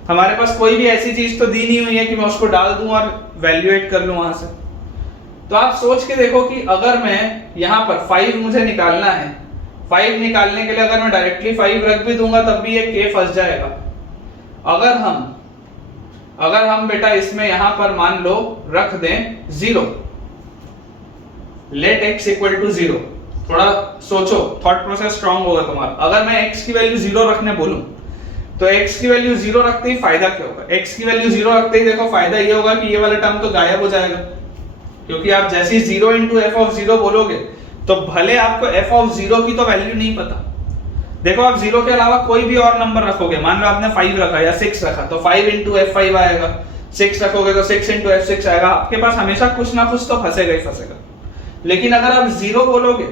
हमारे पास कोई भी ऐसी चीज तो दी नहीं हुई है कि मैं उसको डाल दूं और वैल्यूएट कर लूं वहां से। तो आप सोच के देखो कि अगर मैं यहाँ पर 5 मुझे निकालना है, 5 निकालने के लिए अगर मैं डायरेक्टली 5 रख भी दूंगा तब भी ये k फंस जाएगा। अगर हम बेटा इसमें यहां पर मान लो रख दें 0, लेट x इक्वल टू 0, थोड़ा सोचो, थॉट प्रोसेस स्ट्रांग होगा तुम्हारा। अगर मैं x की वैल्यू 0 रखने बोलूं तो x की वैल्यू 0 रखते ही फायदा क्या होगा? x की वैल्यू 0 रखते ही देखो फायदा ये होगा कि ये वाला टर्म तो गायब हो जाएगा, क्योंकि आप जैसे ही 0 into f of 0 बोलोगे तो भले आपको f of 0 की तो वैल्यू नहीं पता, देखो आप 0 के अलावा कोई भी और नंबर रखोगे, मान लो आपने 5 रखा या 6 रखा तो 5 into f5 आएगा, 6 रखोगे तो 6 into f6 आएगा, आपके पास हमेशा कुछ ना कुछ तो फंसेगा ही फंसेगा। लेकिन अगर आप 0 बोलोगे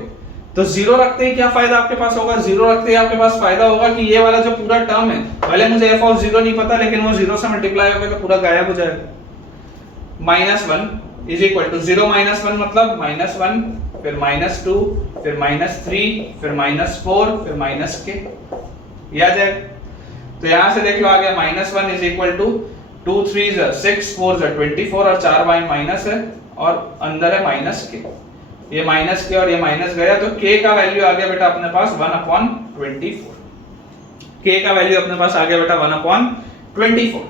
तो 0 रखते ही क्या फायदा आपके पास होगा? 0 रखते ही आपके पास फायदा होगा कि ये वाला जो पूरा टर्म है, भले मुझे f of 0 नहीं पता लेकिन वो 0 से मल्टीप्लाई होगा तो पूरा गायब हो जाएगा। -1 इज इक्वल टू 0 -1 मतलब -1, फिर -2, फिर -3, फिर -4, फिर -k, ये आ जाएगा। तो यहां से देख लो आ गया -1 इज इक्वल टू 2 3 6 4 24 और 4 y माइनस है और अंदर है -k, ये माइनस के और ये माइनस गया तो k का वैल्यू आ गया बेटा अपने पास 1/24, k का वैल्यू अपने पास आ गया बेटा 1/24।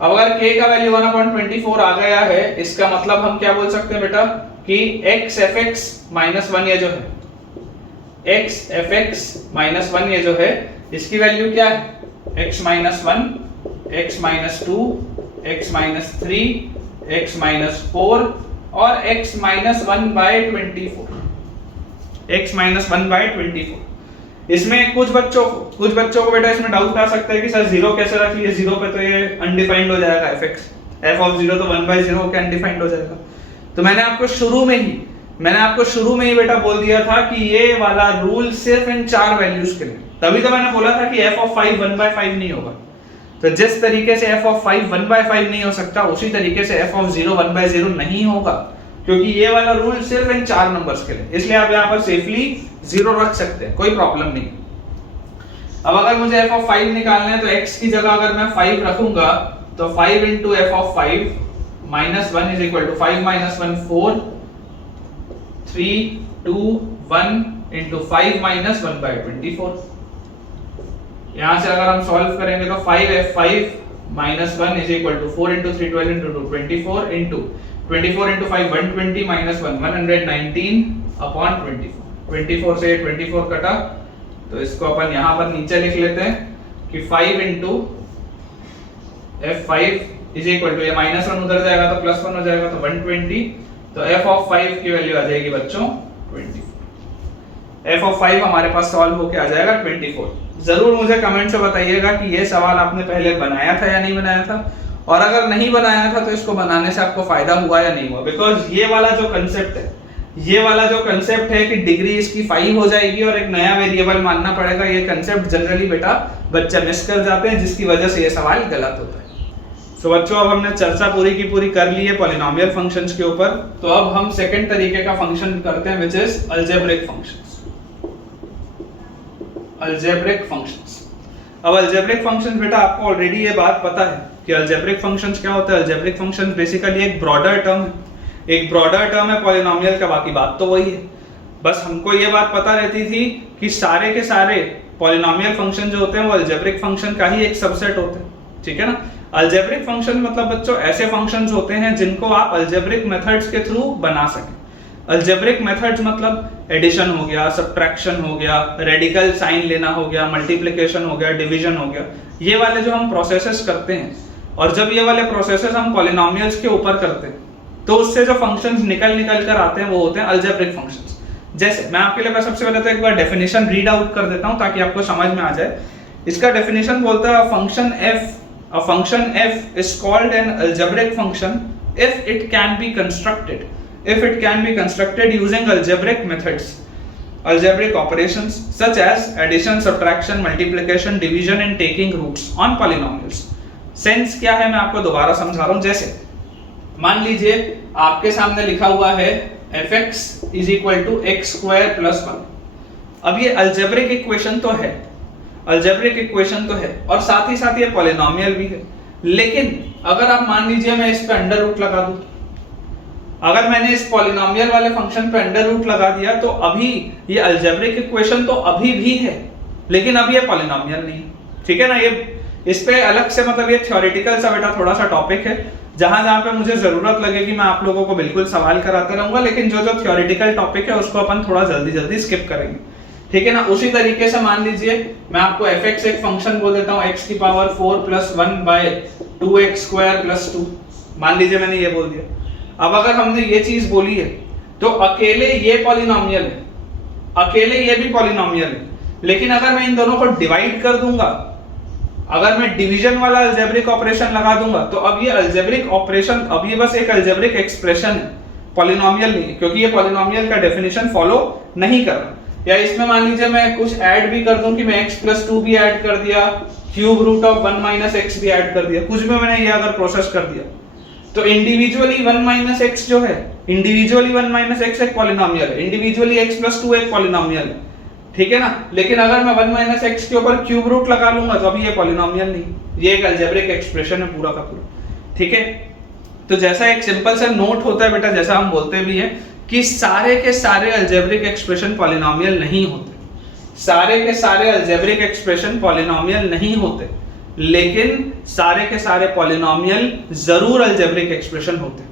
अब अगर k का वैल्यू 1/24 आ गया है, इसका मतलब हम क्या बोल सकते हैं बेटा कि x fx -1 ये जो है, x fx -1 ये जो है इसकी वैल्यू क्या है? x -1, x -2, x -3, x -4 और x -1/24, x -1/24। इसमें कुछ बच्चों को बेटा इसमें डाउट आ सकता है कि सर 0 कैसे रख लिए, 0 पे तो ये अनडिफाइंड हो जाएगा fx, f of 0 तो 1/0 के अनडिफाइंड हो जाएगा। तो मैंने आपको शुरू में ही बेटा बोल दिया था कि ये वाला रूल सिर्फ इन 4 वैल्यूज के लिए, तभी तो मैंने बोला था कि f of 5 1/5 नहीं होगा। तो जिस तरीके से f of 5 1/5 नहीं हो सकता, उसी तरीके से f of 0 1/0 नहीं होगा, क्योंकि ये वाला रूल सिर्फ इन 4 नंबर्स के लिए। इसलिए आप यहाँ पर सेफली 0 रख सकते हैं, कोई प्रॉब्लम नहीं। अब अगर मुझे f of 5 निकालना है तो x की जगह अगर मैं 5 रखूंगा तो 5 into f of 5 -1 is equal to 5 - 1 4 3 2 1 into 5 - 1/24। यहां से अगर हम सॉल्व करेंगे तो 5f5 -1 is equal to 4 into 3 12 into 2 24 into 24 into 5 120 -1 119/24। 24 से 24 कटा तो इसको अपन यहां पर नीचे लिख लेते हैं कि 5 into f5 is equal to ये -1 उधर जाएगा तो +1 हो जाएगा तो 120, तो f of 5 की वैल्यू आ जाएगी बच्चों 24। f of 5 हमारे पास सॉल्व होके आ जाएगा 24। जरूर मुझे कमेंट से बताइएगा कि ये सवाल आपने पहले बनाया था या नहीं बनाया था, और अगर नहीं बनाया था तो इसको बनाने से आपको फायदा हुआ या नहीं हुआ। बिकॉज ये वाला जो कंसेप्ट है कि डिग्री इसकी 5 हो जाएगी और एक नया वेरिएबल मानना पड़ेगा, ये कंसेप्ट जनरली बेटा बच्चे मिस कर जाते हैं, जिसकी वजह से ये सवाल गलत होता है। तो बच्चों अब हमने चर्चा पूरी की पूरी कर ली है पॉलिनोमियल फंक्शंस के ऊपर। तो अब हम सेकंड तरीके का फंक्शन करते हैं which is algebraic functions. Algebraic functions. अब अलजेब्रिक फंक्शंस बेटा आपको ऑलरेडी ये बात पता है कि अलजेब्रिक फंक्शंस क्या होता है। अलजेब्रिक फंक्शंस बेसिकली एक ब्रॉडर टर्म है पॉलिनोमियल का, बाकी बात तो वही है। बस हमको ये बात पता रहती थी कि सारे के सारे पॉलिनोमियल फंक्शन जो होते हैं वो अलजेब्रिक फंक्शन का ही एक सबसेट होते हैं, ठीक है ना। अलजेब्रिक फंक्शन मतलब बच्चों ऐसे फंक्शंस होते हैं जिनको आप अलजेब्रिक मेथड्स के थ्रू बना सकें। अलजेब्रिक मेथड्स मतलब एडिशन हो गया, सब्ट्रैक्शन हो गया, रेडिकल साइन लेना हो गया, मल्टीप्लिकेशन हो गया, डिवीजन हो गया, ये वाले जो हम प्रोसेसेस करते हैं, और जब ये वाले प्रोसेसेस हम पॉलिनोमियल्स के ऊपर करते हैं तो उससे जो फंक्शंस निकल कर आते हैं वो होते हैं अलजेब्रिक फंक्शंस। जैसे मैं आपके लिए सबसे पहले तो एक बार डेफिनेशन रीड आउट कर देता हूं ताकि आपको समझ में आ जाए। इसका डेफिनेशन बोलता है a function f is called an algebraic function if it can be constructed using algebraic methods, algebraic operations such as addition, subtraction, multiplication, division and taking roots on polynomials। Sense क्या है मैं आपको दोबारा समझा रहा हूं। जैसे मान लीजिए आपके सामने लिखा हुआ है fx is equal to x square plus 1। अब ये अलजेब्रिक इक्वेशन तो है और साथ ही साथ ये पॉलिनोमियल भी है। लेकिन अगर आप मान लीजिए मैं इस पे अंडर रूट लगा दूं, अगर मैंने इस पॉलिनोमियल वाले फंक्शन पे अंडर रूट लगा दिया तो अभी ये अलजेब्रिक इक्वेशन तो अभी भी है, लेकिन अब ये पॉलिनोमियल नहीं, ठीक है ना। ये इस पे अलग से मतलब ये थ्योरेटिकल सा बेटा थोड़ा सा टॉपिक है, जहां जहां पे मुझे जरूरत लगेगी मैं आप लोगों को बिल्कुल सवाल कराते रहूंगा, लेकिन जो जो थ्योरेटिकल टॉपिक है उसको अपन थोड़ा जल्दी जल्दी स्किप करेंगे, ठीक है ना। उसी तरीके से मान लीजिए मैं आपको fx एक फंक्शन बोल देता हूं x की पावर 4 + 1 / 2x² + 2, मान लीजिए मैंने ये बोल दिया। अब अगर हमने ये चीज बोली है तो अकेले ये पॉलिनोमियल है, अकेले ये भी पॉलिनोमियल है, लेकिन अगर मैं इन दोनों को डिवाइड कर दूंगा, अगर मैं डिवीजन वाला अलजेब्रिक ऑपरेशन लगा दूंगा, तो अब ये अलजेब्रिक ऑपरेशन, अब ये बस एक अलजेब्रिक एक्सप्रेशन है, पॉलिनोमियल नहीं है, क्योंकि ये पॉलिनोमियल का डेफिनेशन फॉलो नहीं कर रहा। या इसमें मान लीजिए मैं कुछ ऐड भी कर दूं कि मैं x + 2 भी ऐड कर दिया, क्यूब रूट ऑफ 1 - x भी ऐड कर दिया, कुछ भी मैंने ये अगर प्रोसेस कर दिया, तो इंडिविजुअली 1 - x जो है, इंडिविजुअली 1 - x एक पॉलिनोमियल है, इंडिविजुअली x + 2 एक पॉलिनोमियल है, ठीक है ना। लेकिन अगर मैं 1 - x के ऊपर क्यूब रूट लगा लूंगा तो अभी ये पॉलिनोमियल नहीं, ये एक अलजेब्रिक एक्सप्रेशन है पूरा का पूरा, ठीक है। तो जैसा एक सिंपल सा नोट होता है बेटा, जैसा हम बोलते भी हैं कि सारे के सारे अलजेब्रिक एक्सप्रेशन पॉलिनोमियल नहीं होते, सारे के सारे अलजेब्रिक एक्सप्रेशन पॉलिनोमियल नहीं होते, लेकिन सारे के सारे पॉलिनोमियल जरूर अलजेब्रिक एक्सप्रेशन होते हैं,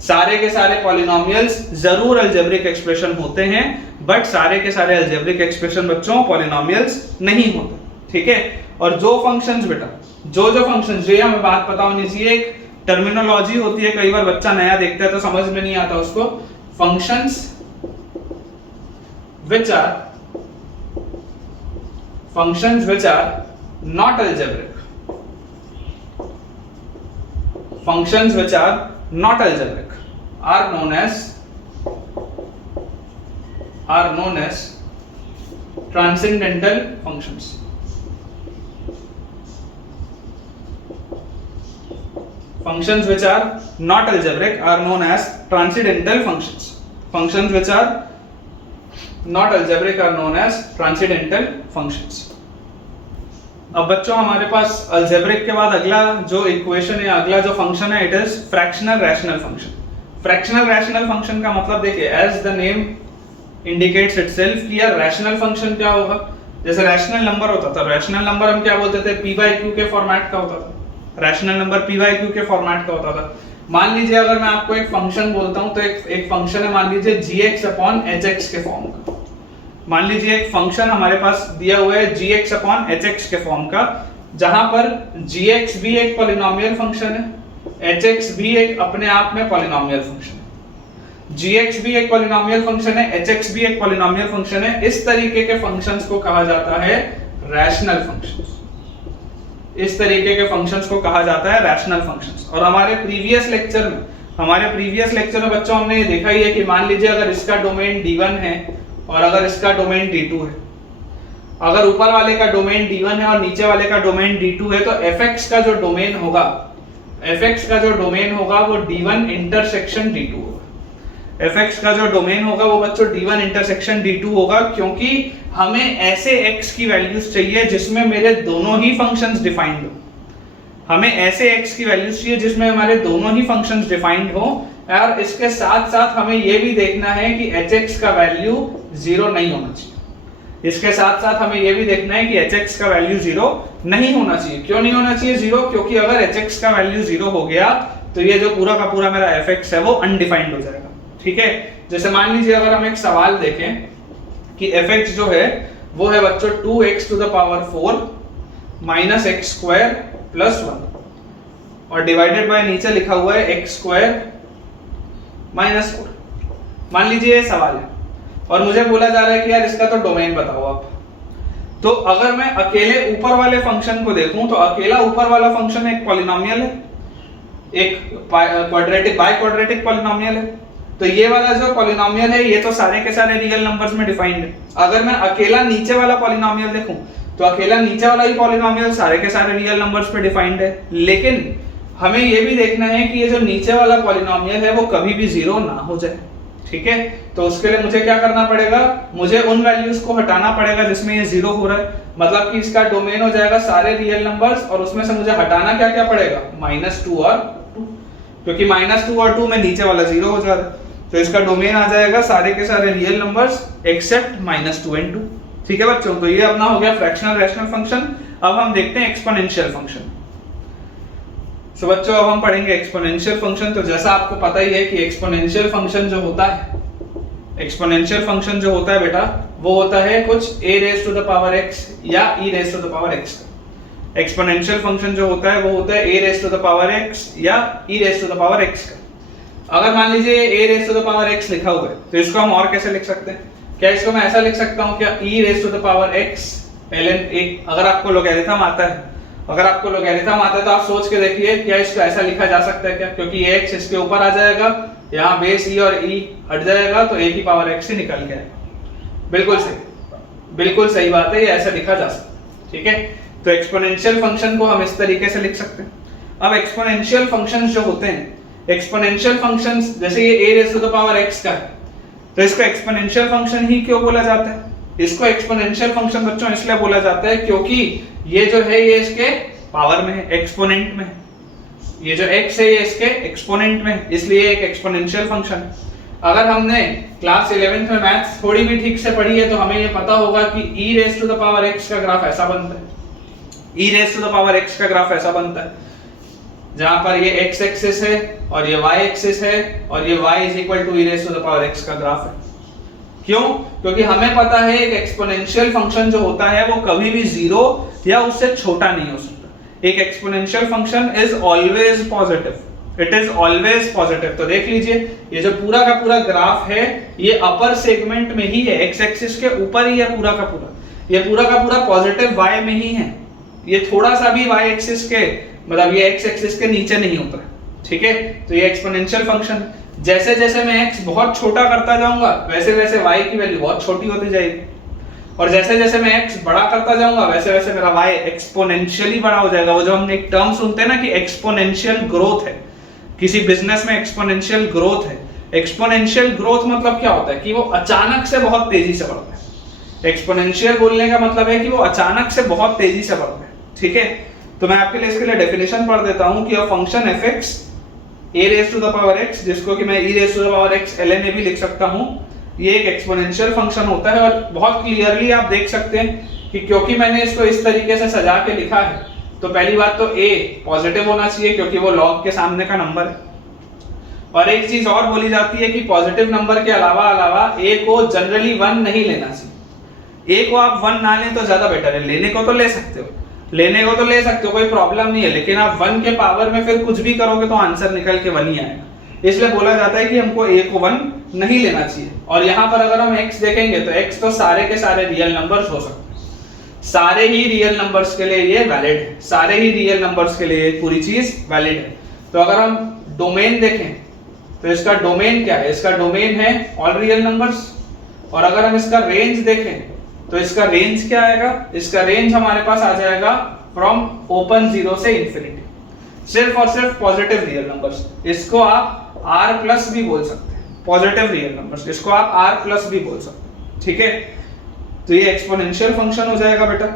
सारे के सारे पॉलिनोमियल्स जरूर अलजेब्रिक एक्सप्रेशन होते हैं, बट सारे के सारे अलजेब्रिक एक्सप्रेशन बच्चों पॉलिनोमियल्स नहीं होते, ठीक है। और जो फंक्शंस बेटा, जो फंक्शंस, ये हमें बात पता होनी चाहिए, एक टर्मिनोलॉजी होती है, कई बार बच्चा नया देखता है तो समझ में नहीं आता उसको, functions which are not algebraic, functions which are not algebraic are known as transcendental functions. Functions which are not algebraic are known as transcendental functions. Functions which are not algebraic are known as transcendental functions. अब बच्चों हमारे पास algebraic के बाद अगला जो equation है, अगला जो फंक्शन है, it is fractional rational function. Fractional rational function का मतलब देखिए, as the name indicates itself कि यार रैशनल फंक्शन क्या होगा। जैसे रैशनल नंबर होता था, रैशनल नंबर हम क्या बोलते थे, p/q के फॉर्मेट का होता था, रैशनल नंबर p/q के फॉर्मेट का होता था। मान लीजिए अगर मैं आपको एक फंक्शन बोलता हूं तो एक फंक्शन है, मान लीजिए gx/hx के फॉर्म का। मान लीजिए एक फंक्शन हमारे पास दिया हुआ है gx/hx के फॉर्म का, जहां पर gx भी एक पॉलिनोमियल फंक्शन है, hx भी एक अपने आप में पॉलिनोमियल फंक्शन है। gx भी एक पॉलिनोमियल फंक्शन है, hx भी एक पॉलिनोमियल फंक्शन है। इस तरीके के फंक्शंस को कहा जाता है रैशनल फंक्शंस। इस तरीके के फंक्शंस को कहा जाता है रैशनल फंक्शंस। और हमारे प्रीवियस लेक्चर में बच्चों हमने ये देखा ही है कि मान लीजिए अगर इसका डोमेन D1 है और अगर इसका डोमेन D2 है, अगर ऊपर वाले का डोमेन D1 है और नीचे वाले का डोमेन D2 है, तो fx का जो डोमेन होगा वो D1 इंटरसेक्शन D2 होगा। fx का जो डोमेन होगा वो बच्चों D1 इंटरसेक्शन D2 होगा, क्योंकि हमें ऐसे x की वैल्यूज चाहिए जिसमें मेरे दोनों ही फंक्शंस डिफाइंड हो। हमें ऐसे x की वैल्यूज चाहिए जिसमें हमारे दोनों ही फंक्शंस डिफाइंड हो, और इसके साथ साथ हमें ये भी देखना है कि hx का वैल्यू 0 नहीं होना चाहिए। इसके साथ साथ हमें ये भी देखना है कि hx का वैल्यू 0 नहीं होना चाहिए। क्यों नहीं होना चाहिए 0? क्योंकि अगर hx का वैल्यू 0 हो गया तो ये जो पूरा का पूरा मेरा fx है वो अनडिफाइंड हो जाएगा, ठीक है। जैसे मान लीजिए अगर हम एक सवाल देखें कि fx जो है वो है बच्चों 2x⁴ - x² + 1 और डिवाइडेड बाय नीचे लिखा हुआ है x² - 4। मान लीजिए ये सवाल है और मुझे बोला जा रहा है कि यार इसका तो डोमेन बताओ आप। तो अगर मैं अकेले ऊपर वाले फंक्शन को देखूं तो अकेला ऊपर वाला फंक्शन एक पॉलिनोमियल है, एक बाइक्वाड्रेटिक पॉलिनोमियल है। तो ये वाला जो पॉलिनोमियल है ये तो सारे के सारे रियल नंबर्स में डिफाइंड है। अगर मैं अकेला नीचे वाला पॉलिनोमियल देखूं तो अकेला नीचे वाला ही पॉलिनोमियल सारे के सारे रियल नंबर्स पे डिफाइंड है, लेकिन हमें ये भी देखना है कि ये जो नीचे वाला पॉलिनोमियल है वो कभी भी 0 ना हो जाए, ठीक है। तो उसके लिए मुझे क्या करना पड़ेगा, मुझे उन वैल्यूज को हटाना पड़ेगा जिसमें ये 0 हो रहा है, मतलब कि इसका डोमेन हो जाएगा सारे रियल नंबर्स, और उसमें से मुझे हटाना क्या क्या पड़ेगा, -2 और 2। क्योंकि -2 और 2 में नीचे वाला 0 हो जा रहा है, तो इसका डोमेन आ जाएगा सारे के सारे रियल नंबर्स एक्सेप्ट -2 and 2। ठीक है बच्चों, तो ये अपना हो गया फ्रैक्शनल रैशनल फंक्शन। अब हम देखते हैं एक्सपोनेंशियल फंक्शन। सो बच्चों अब हम पढ़ेंगे एक्सपोनेंशियल फंक्शन। तो जैसा आपको पता ही है कि एक्सपोनेंशियल फंक्शन जो होता है, एक्सपोनेंशियल फंक्शन जो होता है बेटा, वो होता है कुछ a raised to the power x या e raised to the power x का। एक्सपोनेंशियल फंक्शन जो होता है वो होता है a raised to the power x या e raised to the power x का। अगर मान लीजिए a raised to the power x लिखा हुआ है, तो इसको हम और कैसे लिख सकते हैं? क्या इसको मैं ऐसा लिख सकता हूँ क्या, e raised to the power x ln a। अगर आपको लोगैरिथम आता है, तो आप सोच के देखिए क्या इसको ऐसा लिखा जा सकता है क्या? क्योंकि x इसके ऊपर आ जाएगा, यहाँ बेस e और e हट जाएगा, तो a की पावर x से निकल के आएगा। बिल्कुल सही बात है, ये ऐसा लिखा जा सकता है। ठीक है, तो एक्सपोनेंशियल फंक्शन को हम इस तरीके से लिख सकते हैं। अब एक्सपोनेंशियल फंक्शंस जो होते हैं, एक्सपोनेंशियल फंक्शंस जैसे ये a raise to the power x का है, तो इसको एक्सपोनेंशियल फंक्शन ही क्यों बोला जाता है? इसको एक्सपोनेंशियल फंक्शन बच्चों इसलिए बोला जाता है क्योंकि ये जो है ये इसके पावर में है, एक्सपोनेंट में है। ये जो x है ये इसके एक्सपोनेंट में है, इसलिए एक एक्सपोनेंशियल फंक्शन है। अगर हमने क्लास 11th में मैथ्स थोड़ी भी ठीक से पढ़ी है तो हमें ये पता होगा कि e raise to the power x का ग्राफ ऐसा बनता है। e raise to the power x का ग्राफ ऐसा बनता है जहां पर ये x एक्सिस है और ये y एक्सिस है और ये y is equal to e raise to the power x का ग्राफ है। क्यों? क्योंकि हमें पता है एक एक्सपोनेंशियल फंक्शन जो होता है वो कभी भी 0 या उससे छोटा नहीं हो सकता। एक exponential function is always positive, it is always positive. तो देख लीजिए ये जो पूरा का पूरा ग्राफ है ये अपर सेगमेंट में ही है, एक्स एक्सिस के ऊपर ही है पूरा का पूरा। ये पूरा का पूरा पॉजिटिव y में ही है, ये थोड़ा सा भी y एक्सिस के मतलब ये x एक्सिस के नीचे नहीं होता है। ठीक है, तो ये एक्सपोनेंशियल फंक्शन है। जैसे जैसे मैं x बहुत छोटा करता जाऊंगा वैसे वैसे y की वैल्यू बहुत छोटी होती जाएगी, और जैसे जैसे मैं x बड़ा करता जाऊंगा वैसे वैसे मेरा y एक्सपोनेंशियली बड़ा हो जाएगा। वो जो हमने एक टर्म सुनते हैं ना कि एक्सपोनेंशियल ग्रोथ है, किसी बिजनेस में एक्सपोनेंशियल ग्रोथ है। एक्सपोनेंशियल ग्रोथ मतलब क्या होता है कि वो अचानक से बहुत तेजी से बढ़ता है। एक्सपोनेंशियल बोलने का मतलब है कि वो अचानक से बहुत तेजी से बढ़ता है। ठीक है, तो मैं आपके लिए इसके लिए डेफिनेशन पढ़ देता हूं कि function fx a raise to the power x, जिसको कि मैं e raise to the power x ln a भी लिख सकता हूं, ये एक एक्सपोनेंशियल फंक्शन होता है। और बहुत क्लियरली आप देख सकते हैं कि क्योंकि मैंने इसको इस तरीके से सजा के लिखा है, तो पहली बात तो a पॉजिटिव होना चाहिए क्योंकि वो log के सामने का नंबर है। और एक चीज और बोली जाती है कि पॉजिटिव नंबर के अलावा a को जनरली 1 नहीं लेना चाहिए। a को आप 1 ना लें तो ज्यादा बेटर है, लेने को तो ले सकते हो, कोई प्रॉब्लम नहीं है, लेकिन आप 1 के पावर में फिर कुछ भी करोगे तो आंसर निकल के 1 ही आएगा। इसलिए बोला जाता है कि हमको a को 1 नहीं लेना चाहिए। और यहाँ पर अगर हम x देखेंगे तो x तो सारे के सारे रियल नंबर्स हो सकते हैं, सारे ही रियल नंबर्स के लिए ये वैलिड है, सारे ही रियल नंबर्स के लिए पूरी चीज वैलिड है। तो अगर हम डोमेन देखें तो इसका डोमेन क्या है? इसका डोमेन है ऑल रियल नंबर्स। और अगर हम इसका रेंज देखें तो इसका रेंज क्या आएगा? इसका रेंज हमारे पास आ जाएगा फ्रॉम ओपन 0 से इंफिनिटी, सिर्फ और सिर्फ पॉजिटिव रियल नंबर्स। इसको आप r प्लस भी बोल सकते हैं, पॉजिटिव रियल नंबर्स, इसको आप r प्लस भी बोल सकते हैं। ठीक है, तो ये एक्सपोनेंशियल फंक्शन हो जाएगा बेटा।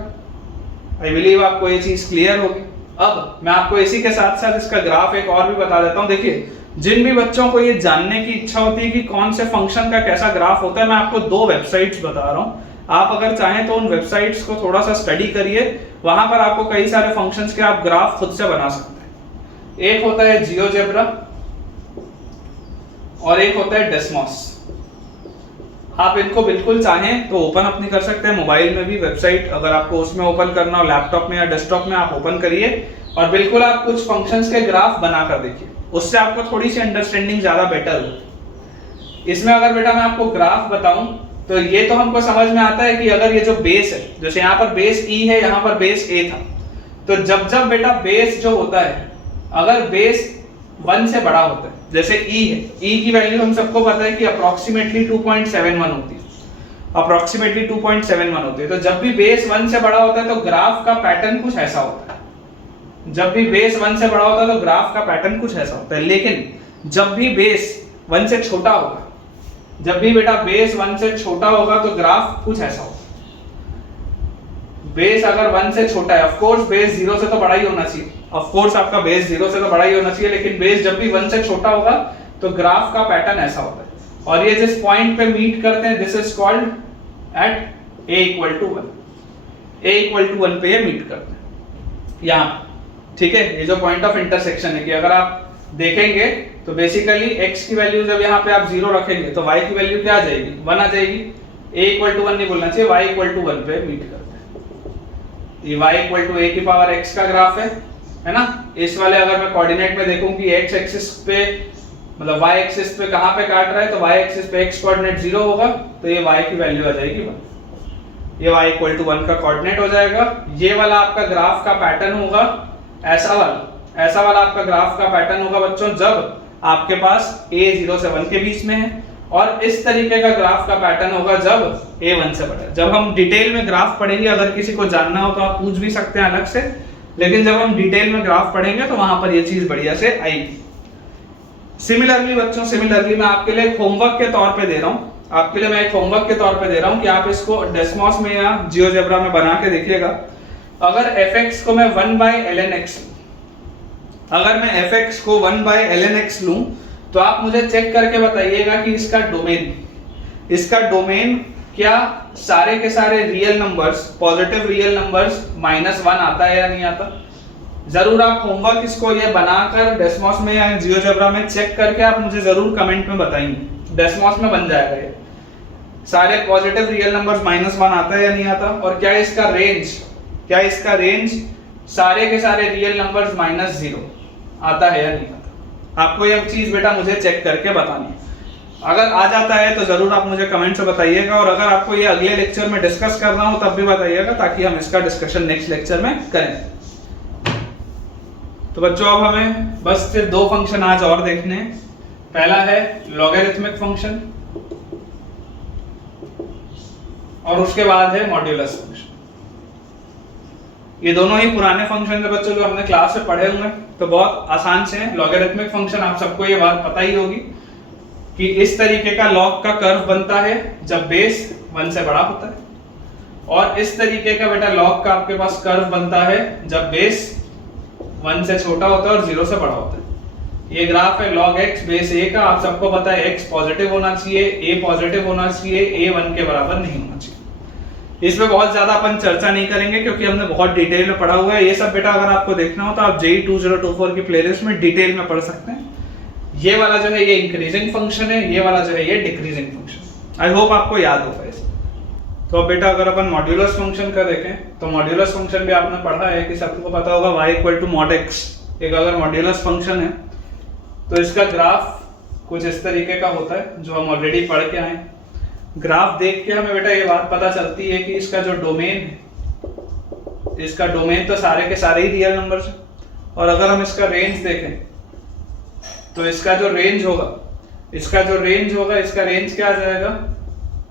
आई बिलीव आपको ये चीज क्लियर होगी। अब मैं आपको इसी के साथ साथ इसका ग्राफ एक और भी बता देता हूं। देखिए, जिन भी बच्चों को ये जानने की इच्छा होती है कि कौन से फंक्शन का कैसा ग्राफ होता है, मैं आपको 2 वेबसाइट्स बता रहा हूं। आप अगर चाहें तो उन वेबसाइट्स को थोड़ा सा स्टडी करिए, वहां पर आपको कई सारे फंक्शंस के आप ग्राफ खुद से बना सकते हैं। एक होता है जियोजेब्रा और एक होता है डेस्मोस। आप इनको बिल्कुल चाहें तो ओपन अपनी कर सकते हैं, मोबाइल में भी वेबसाइट अगर आपको उसमें ओपन करना हो, लैपटॉप में या डेस्कटॉप में आप ओपन करिए और बिल्कुल आप कुछ फंक्शंस के ग्राफ बना कर देखिए, उससे आपको थोड़ी सी अंडरस्टैंडिंग ज्यादा बेटर होगी। इसमें अगर बेटा मैं आपको ग्राफ बताऊं तो ये तो हमको समझ में आता है कि अगर ये जो बेस है, जैसे यहाँ पर बेस e है, यहाँ पर बेस a था, तो जब जब बेटा बेस जो होता है अगर बेस 1 से बड़ा होता है, जैसे e है, e की वैल्यू हम सबको पता है कि अप्रोक्सीमेटली 2.71 होती है, अप्रोक्सीमेटली 2.71 होती है। तो जब भी बेस 1 से बड़ा होता है तो ग्राफ का पैटर्न कुछ ऐसा होता है। जब भी बेस 1 से बड़ा होता है तो ग्राफ का पैटर्न कुछ ऐसा होता है। लेकिन जब भी बेस 1 से छोटा होगा, जब भी बेटा बेस 1 से छोटा होगा तो ग्राफ कुछ ऐसा होगा। बेस अगर 1 से छोटा है, ऑफ कोर्स बेस 0 से तो बड़ा ही होना चाहिए, ऑफ कोर्स आपका बेस 0 से तो बड़ा ही होना चाहिए, लेकिन बेस जब भी 1 से छोटा होगा तो ग्राफ का पैटर्न ऐसा होता है। और ये जिस पॉइंट पे मीट करते हैं this is called at a equal to 1, a equal to 1 पे ये मीट करते हैं यहाँ, ठीक है। ये जो पॉइंट ऑफ इंटरसेक्शन है कि अगर आप देखेंगे तो बेसिकली x की वैल्यू जब यहाँ पे आप 0 रखेंगे तो y की वैल्यू क्या आ जाएगी, 1 आ जाएगी। a इक्वल टू 1 नहीं बोलना चाहिए, y इक्वल टू 1 पे मीट करते हैं। ये y इक्वल टू a की पावर x का ग्राफ है ना। इस वाले अगर मैं कोऑर्डिनेट में देखूं कि x एक्सिस पे मतलब y एक्सिस पे कहां पे काट रहा है तो y एक्सिस पे x कोऑर्डिनेट 0 होगा, तो ये y की वैल्यू आ जाएगी 1, ये y इक्वल टू 1 का कोऑर्डिनेट हो जाएगा। ये वाला आपका ग्राफ का पैटर्न होगा ऐसा वाला आपका ग्राफ का पैटर्न होगा बच्चों जब आपके पास a 0 से 1 के बीच में है, और इस तरीके का ग्राफ का पैटर्न होगा जब a 1 से बड़ा है। जब हम डिटेल में ग्राफ पढ़ेंगे, अगर किसी को जानना हो तो आप पूछ भी सकते हैं अलग से, लेकिन जब हम डिटेल में ग्राफ पढ़ेंगे तो वहां पर ये चीज बढ़िया से आएगी। सिमिलरली बच्चों, सिमिलरली मैं आपके लिए होमवर्क के तौर पे दे रहा हूँ, आपके लिए मैं एक होमवर्क के तौर पे दे रहा हूँ कि आप इसको डेस्मॉस में या जियोजेब्रा में बना के देखिएगा। अगर fx को मैं 1/ln x, अगर मैं fx को 1/ln x लूं तो आप मुझे चेक करके बताइएगा कि इसका डोमेन क्या सारे के सारे real numbers, positive real numbers -1 आता है या नहीं आता। जरूर आप होमवर्क इसको ये बनाकर डेस्मॉस में या जियोजेब्रा में चेक करके आप मुझे जरूर कमेंट में बताएंगे। डेस्मॉस में बन जाएगा ये, सारे पॉजिटिव रियल नंबर्स -1 आता है या नहीं आता, और क्या इसका रेंज सारे के सारे रियल नंबर्स -0 आता है या नहीं आता। आपको यह चीज बेटा मुझे चेक करके बतानी है। अगर आ जाता है तो जरूर आप मुझे कमेंट से बताइएगा, और अगर आपको ये अगले लेक्चर में डिस्कस करना हो तब भी बताइएगा ताकि हम इसका डिस्कशन नेक्स्ट लेक्चर में करें। तो बच्चों अब हमें बस सिर्फ 2 फंक्शन आज और देखने हैं। पहला है लॉगरिथमिक फंक्शन और उसके बाद है मॉड्यूलस फंक्शन। ये दोनों ही पुराने फंक्शन है बच्चों जो हमने क्लास में पढ़े हुए हैं, तो बहुत आसान से हैं। लॉगरिथमिक फंक्शन आप सबको ये बात पता ही होगी कि इस तरीके का लॉग का कर्व बनता है जब बेस 1 से बड़ा होता है, और इस तरीके का बेटा लॉग का आपके पास कर्व बनता है जब बेस 1 से छोटा होता है और 0 से बड़ा होता है। ये ग्राफ है log x बेस a का। आप सबको पता है x पॉजिटिव होना चाहिए, a पॉजिटिव होना चाहिए, a 1 के बराबर नहीं होना चाहिए। इसमें बहुत ज्यादा अपन चर्चा नहीं करेंगे क्योंकि हमने बहुत डिटेल में पढ़ा हुआ है। ये सब बेटा अगर आपको देखना हो तो आप JEE 2024 की प्लेलिस्ट में डिटेल में पढ़ सकते हैं। ये वाला जो है ये इंक्रीजिंग फंक्शन है, ये वाला जो है ये डिक्रीजिंग फंक्शन। आई होप आपको याद होगा इसे। तो अब बेटा अगर अपन मॉड्यूलस फंक्शन का देखें तो मॉड्यूलस फंक्शन भी आपने पढ़ा है कि सबको पता होगा y equal to mod x एक अगर मॉड्यूलस फंक्शन है तो इसका ग्राफ कुछ इस तरीके का होता है जो हम ऑलरेडी पढ़ के आए। ग्राफ देख के हमें बेटा ये बात पता चलती है कि इसका जो डोमेन है, इसका डोमेन तो सारे के सारे ही रियल नंबर्स है, और अगर हम इसका रेंज देखें तो इसका जो रेंज होगा इसका रेंज क्या आ जाएगा,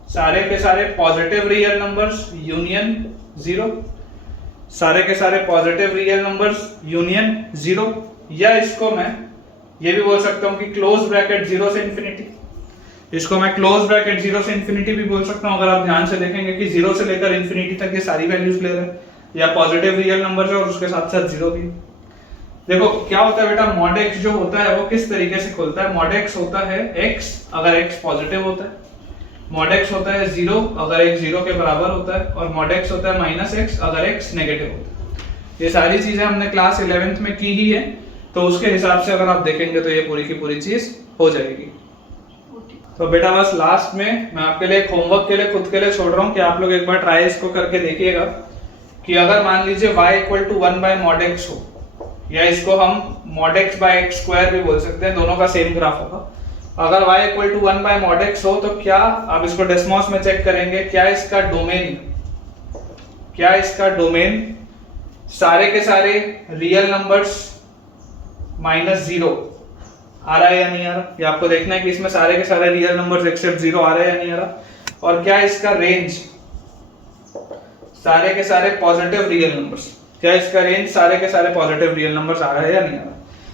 सारे के सारे पॉजिटिव रियल नंबर्स यूनियन 0, सारे के सारे पॉजिटिव रियल नंबर्स यूनियन 0, या इसको मैं ये भी बोल सकता हूं कि क्लोज ब्रैकेट 0 से इंफिनिटी। इसको मैं क्लोज ब्रैकेट 0 से इंफिनिटी भी बोल सकता हूं। अगर आप ध्यान से देखेंगे कि 0 से लेकर इंफिनिटी तक ये सारी वैल्यूज ले रहे हैं, या पॉजिटिव रियल नंबर है और उसके साथ साथ 0 भी। देखो क्या होता है बेटा, mod x जो होता है वो किस तरीके से खुलता है। mod x होता है x अगर x पॉजिटिव होता है, mod x होता है 0 अगर x 0 के बराबर होता है, और mod x होता है -x अगर x नेगेटिव होता है। ये सारी चीजें हमने क्लास 11th में की ही है, तो उसके हिसाब से अगर आप देखेंगे तो ये पूरी की पूरी चीज हो जाएगी। तो बेटा बस लास्ट में मैं आपके लिए होमवर्क के लिए खुद के लिए छोड़ रहा हूँ कि आप लोग एक बार ट्राई इसको करके देखिएगा कि अगर मान लीजिए y equal to 1/mod x हो, या इसको हम mod x by x square भी बोल सकते हैं, दोनों का सेम ग्राफ होगा। अगर y equal to 1/mod x हो तो क्या आप इसको डेस्मॉस में चेक करेंगे, क्या इसका डोमेन सारे के सारे रियल नंबर्स -0 आ रहा है या नहीं आ रहा। ये आपको देखना है कि इसमें सारे के सारे रियल नंबर्स एक्सेप्ट 0 आ रहे हैं या नहीं आ रहा। और क्या इसका रेंज सारे के सारे पॉजिटिव रियल नंबर्स, क्या इसका रेंज सारे के सारे पॉजिटिव रियल नंबर्स आ रहा है या नहीं आ रहा।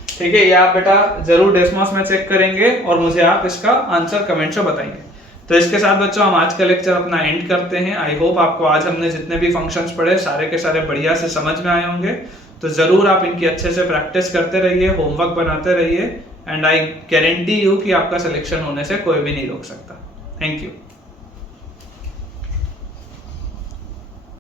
ठीक है, ये आप बेटा जरूर डेस्मॉस में चेक करेंगे और मुझे आप इसका आंसर कमेंट से बताएंगे। तो इसके साथ बच्चों हम आज का लेक्चर अपना एंड करते हैं। आई होप आपको आज हमने जितने भी फंक्शंस पढ़े सारे के सारे बढ़िया से समझ में आए होंगे, तो ज़रूर आप इनकी अच्छे से प्रैक्टिस करते रहिए, होमवर्क बनाते रहिए, एंड आई गारंटी यू कि आपका सिलेक्शन होने से कोई भी नहीं रोक सकता। Thank you.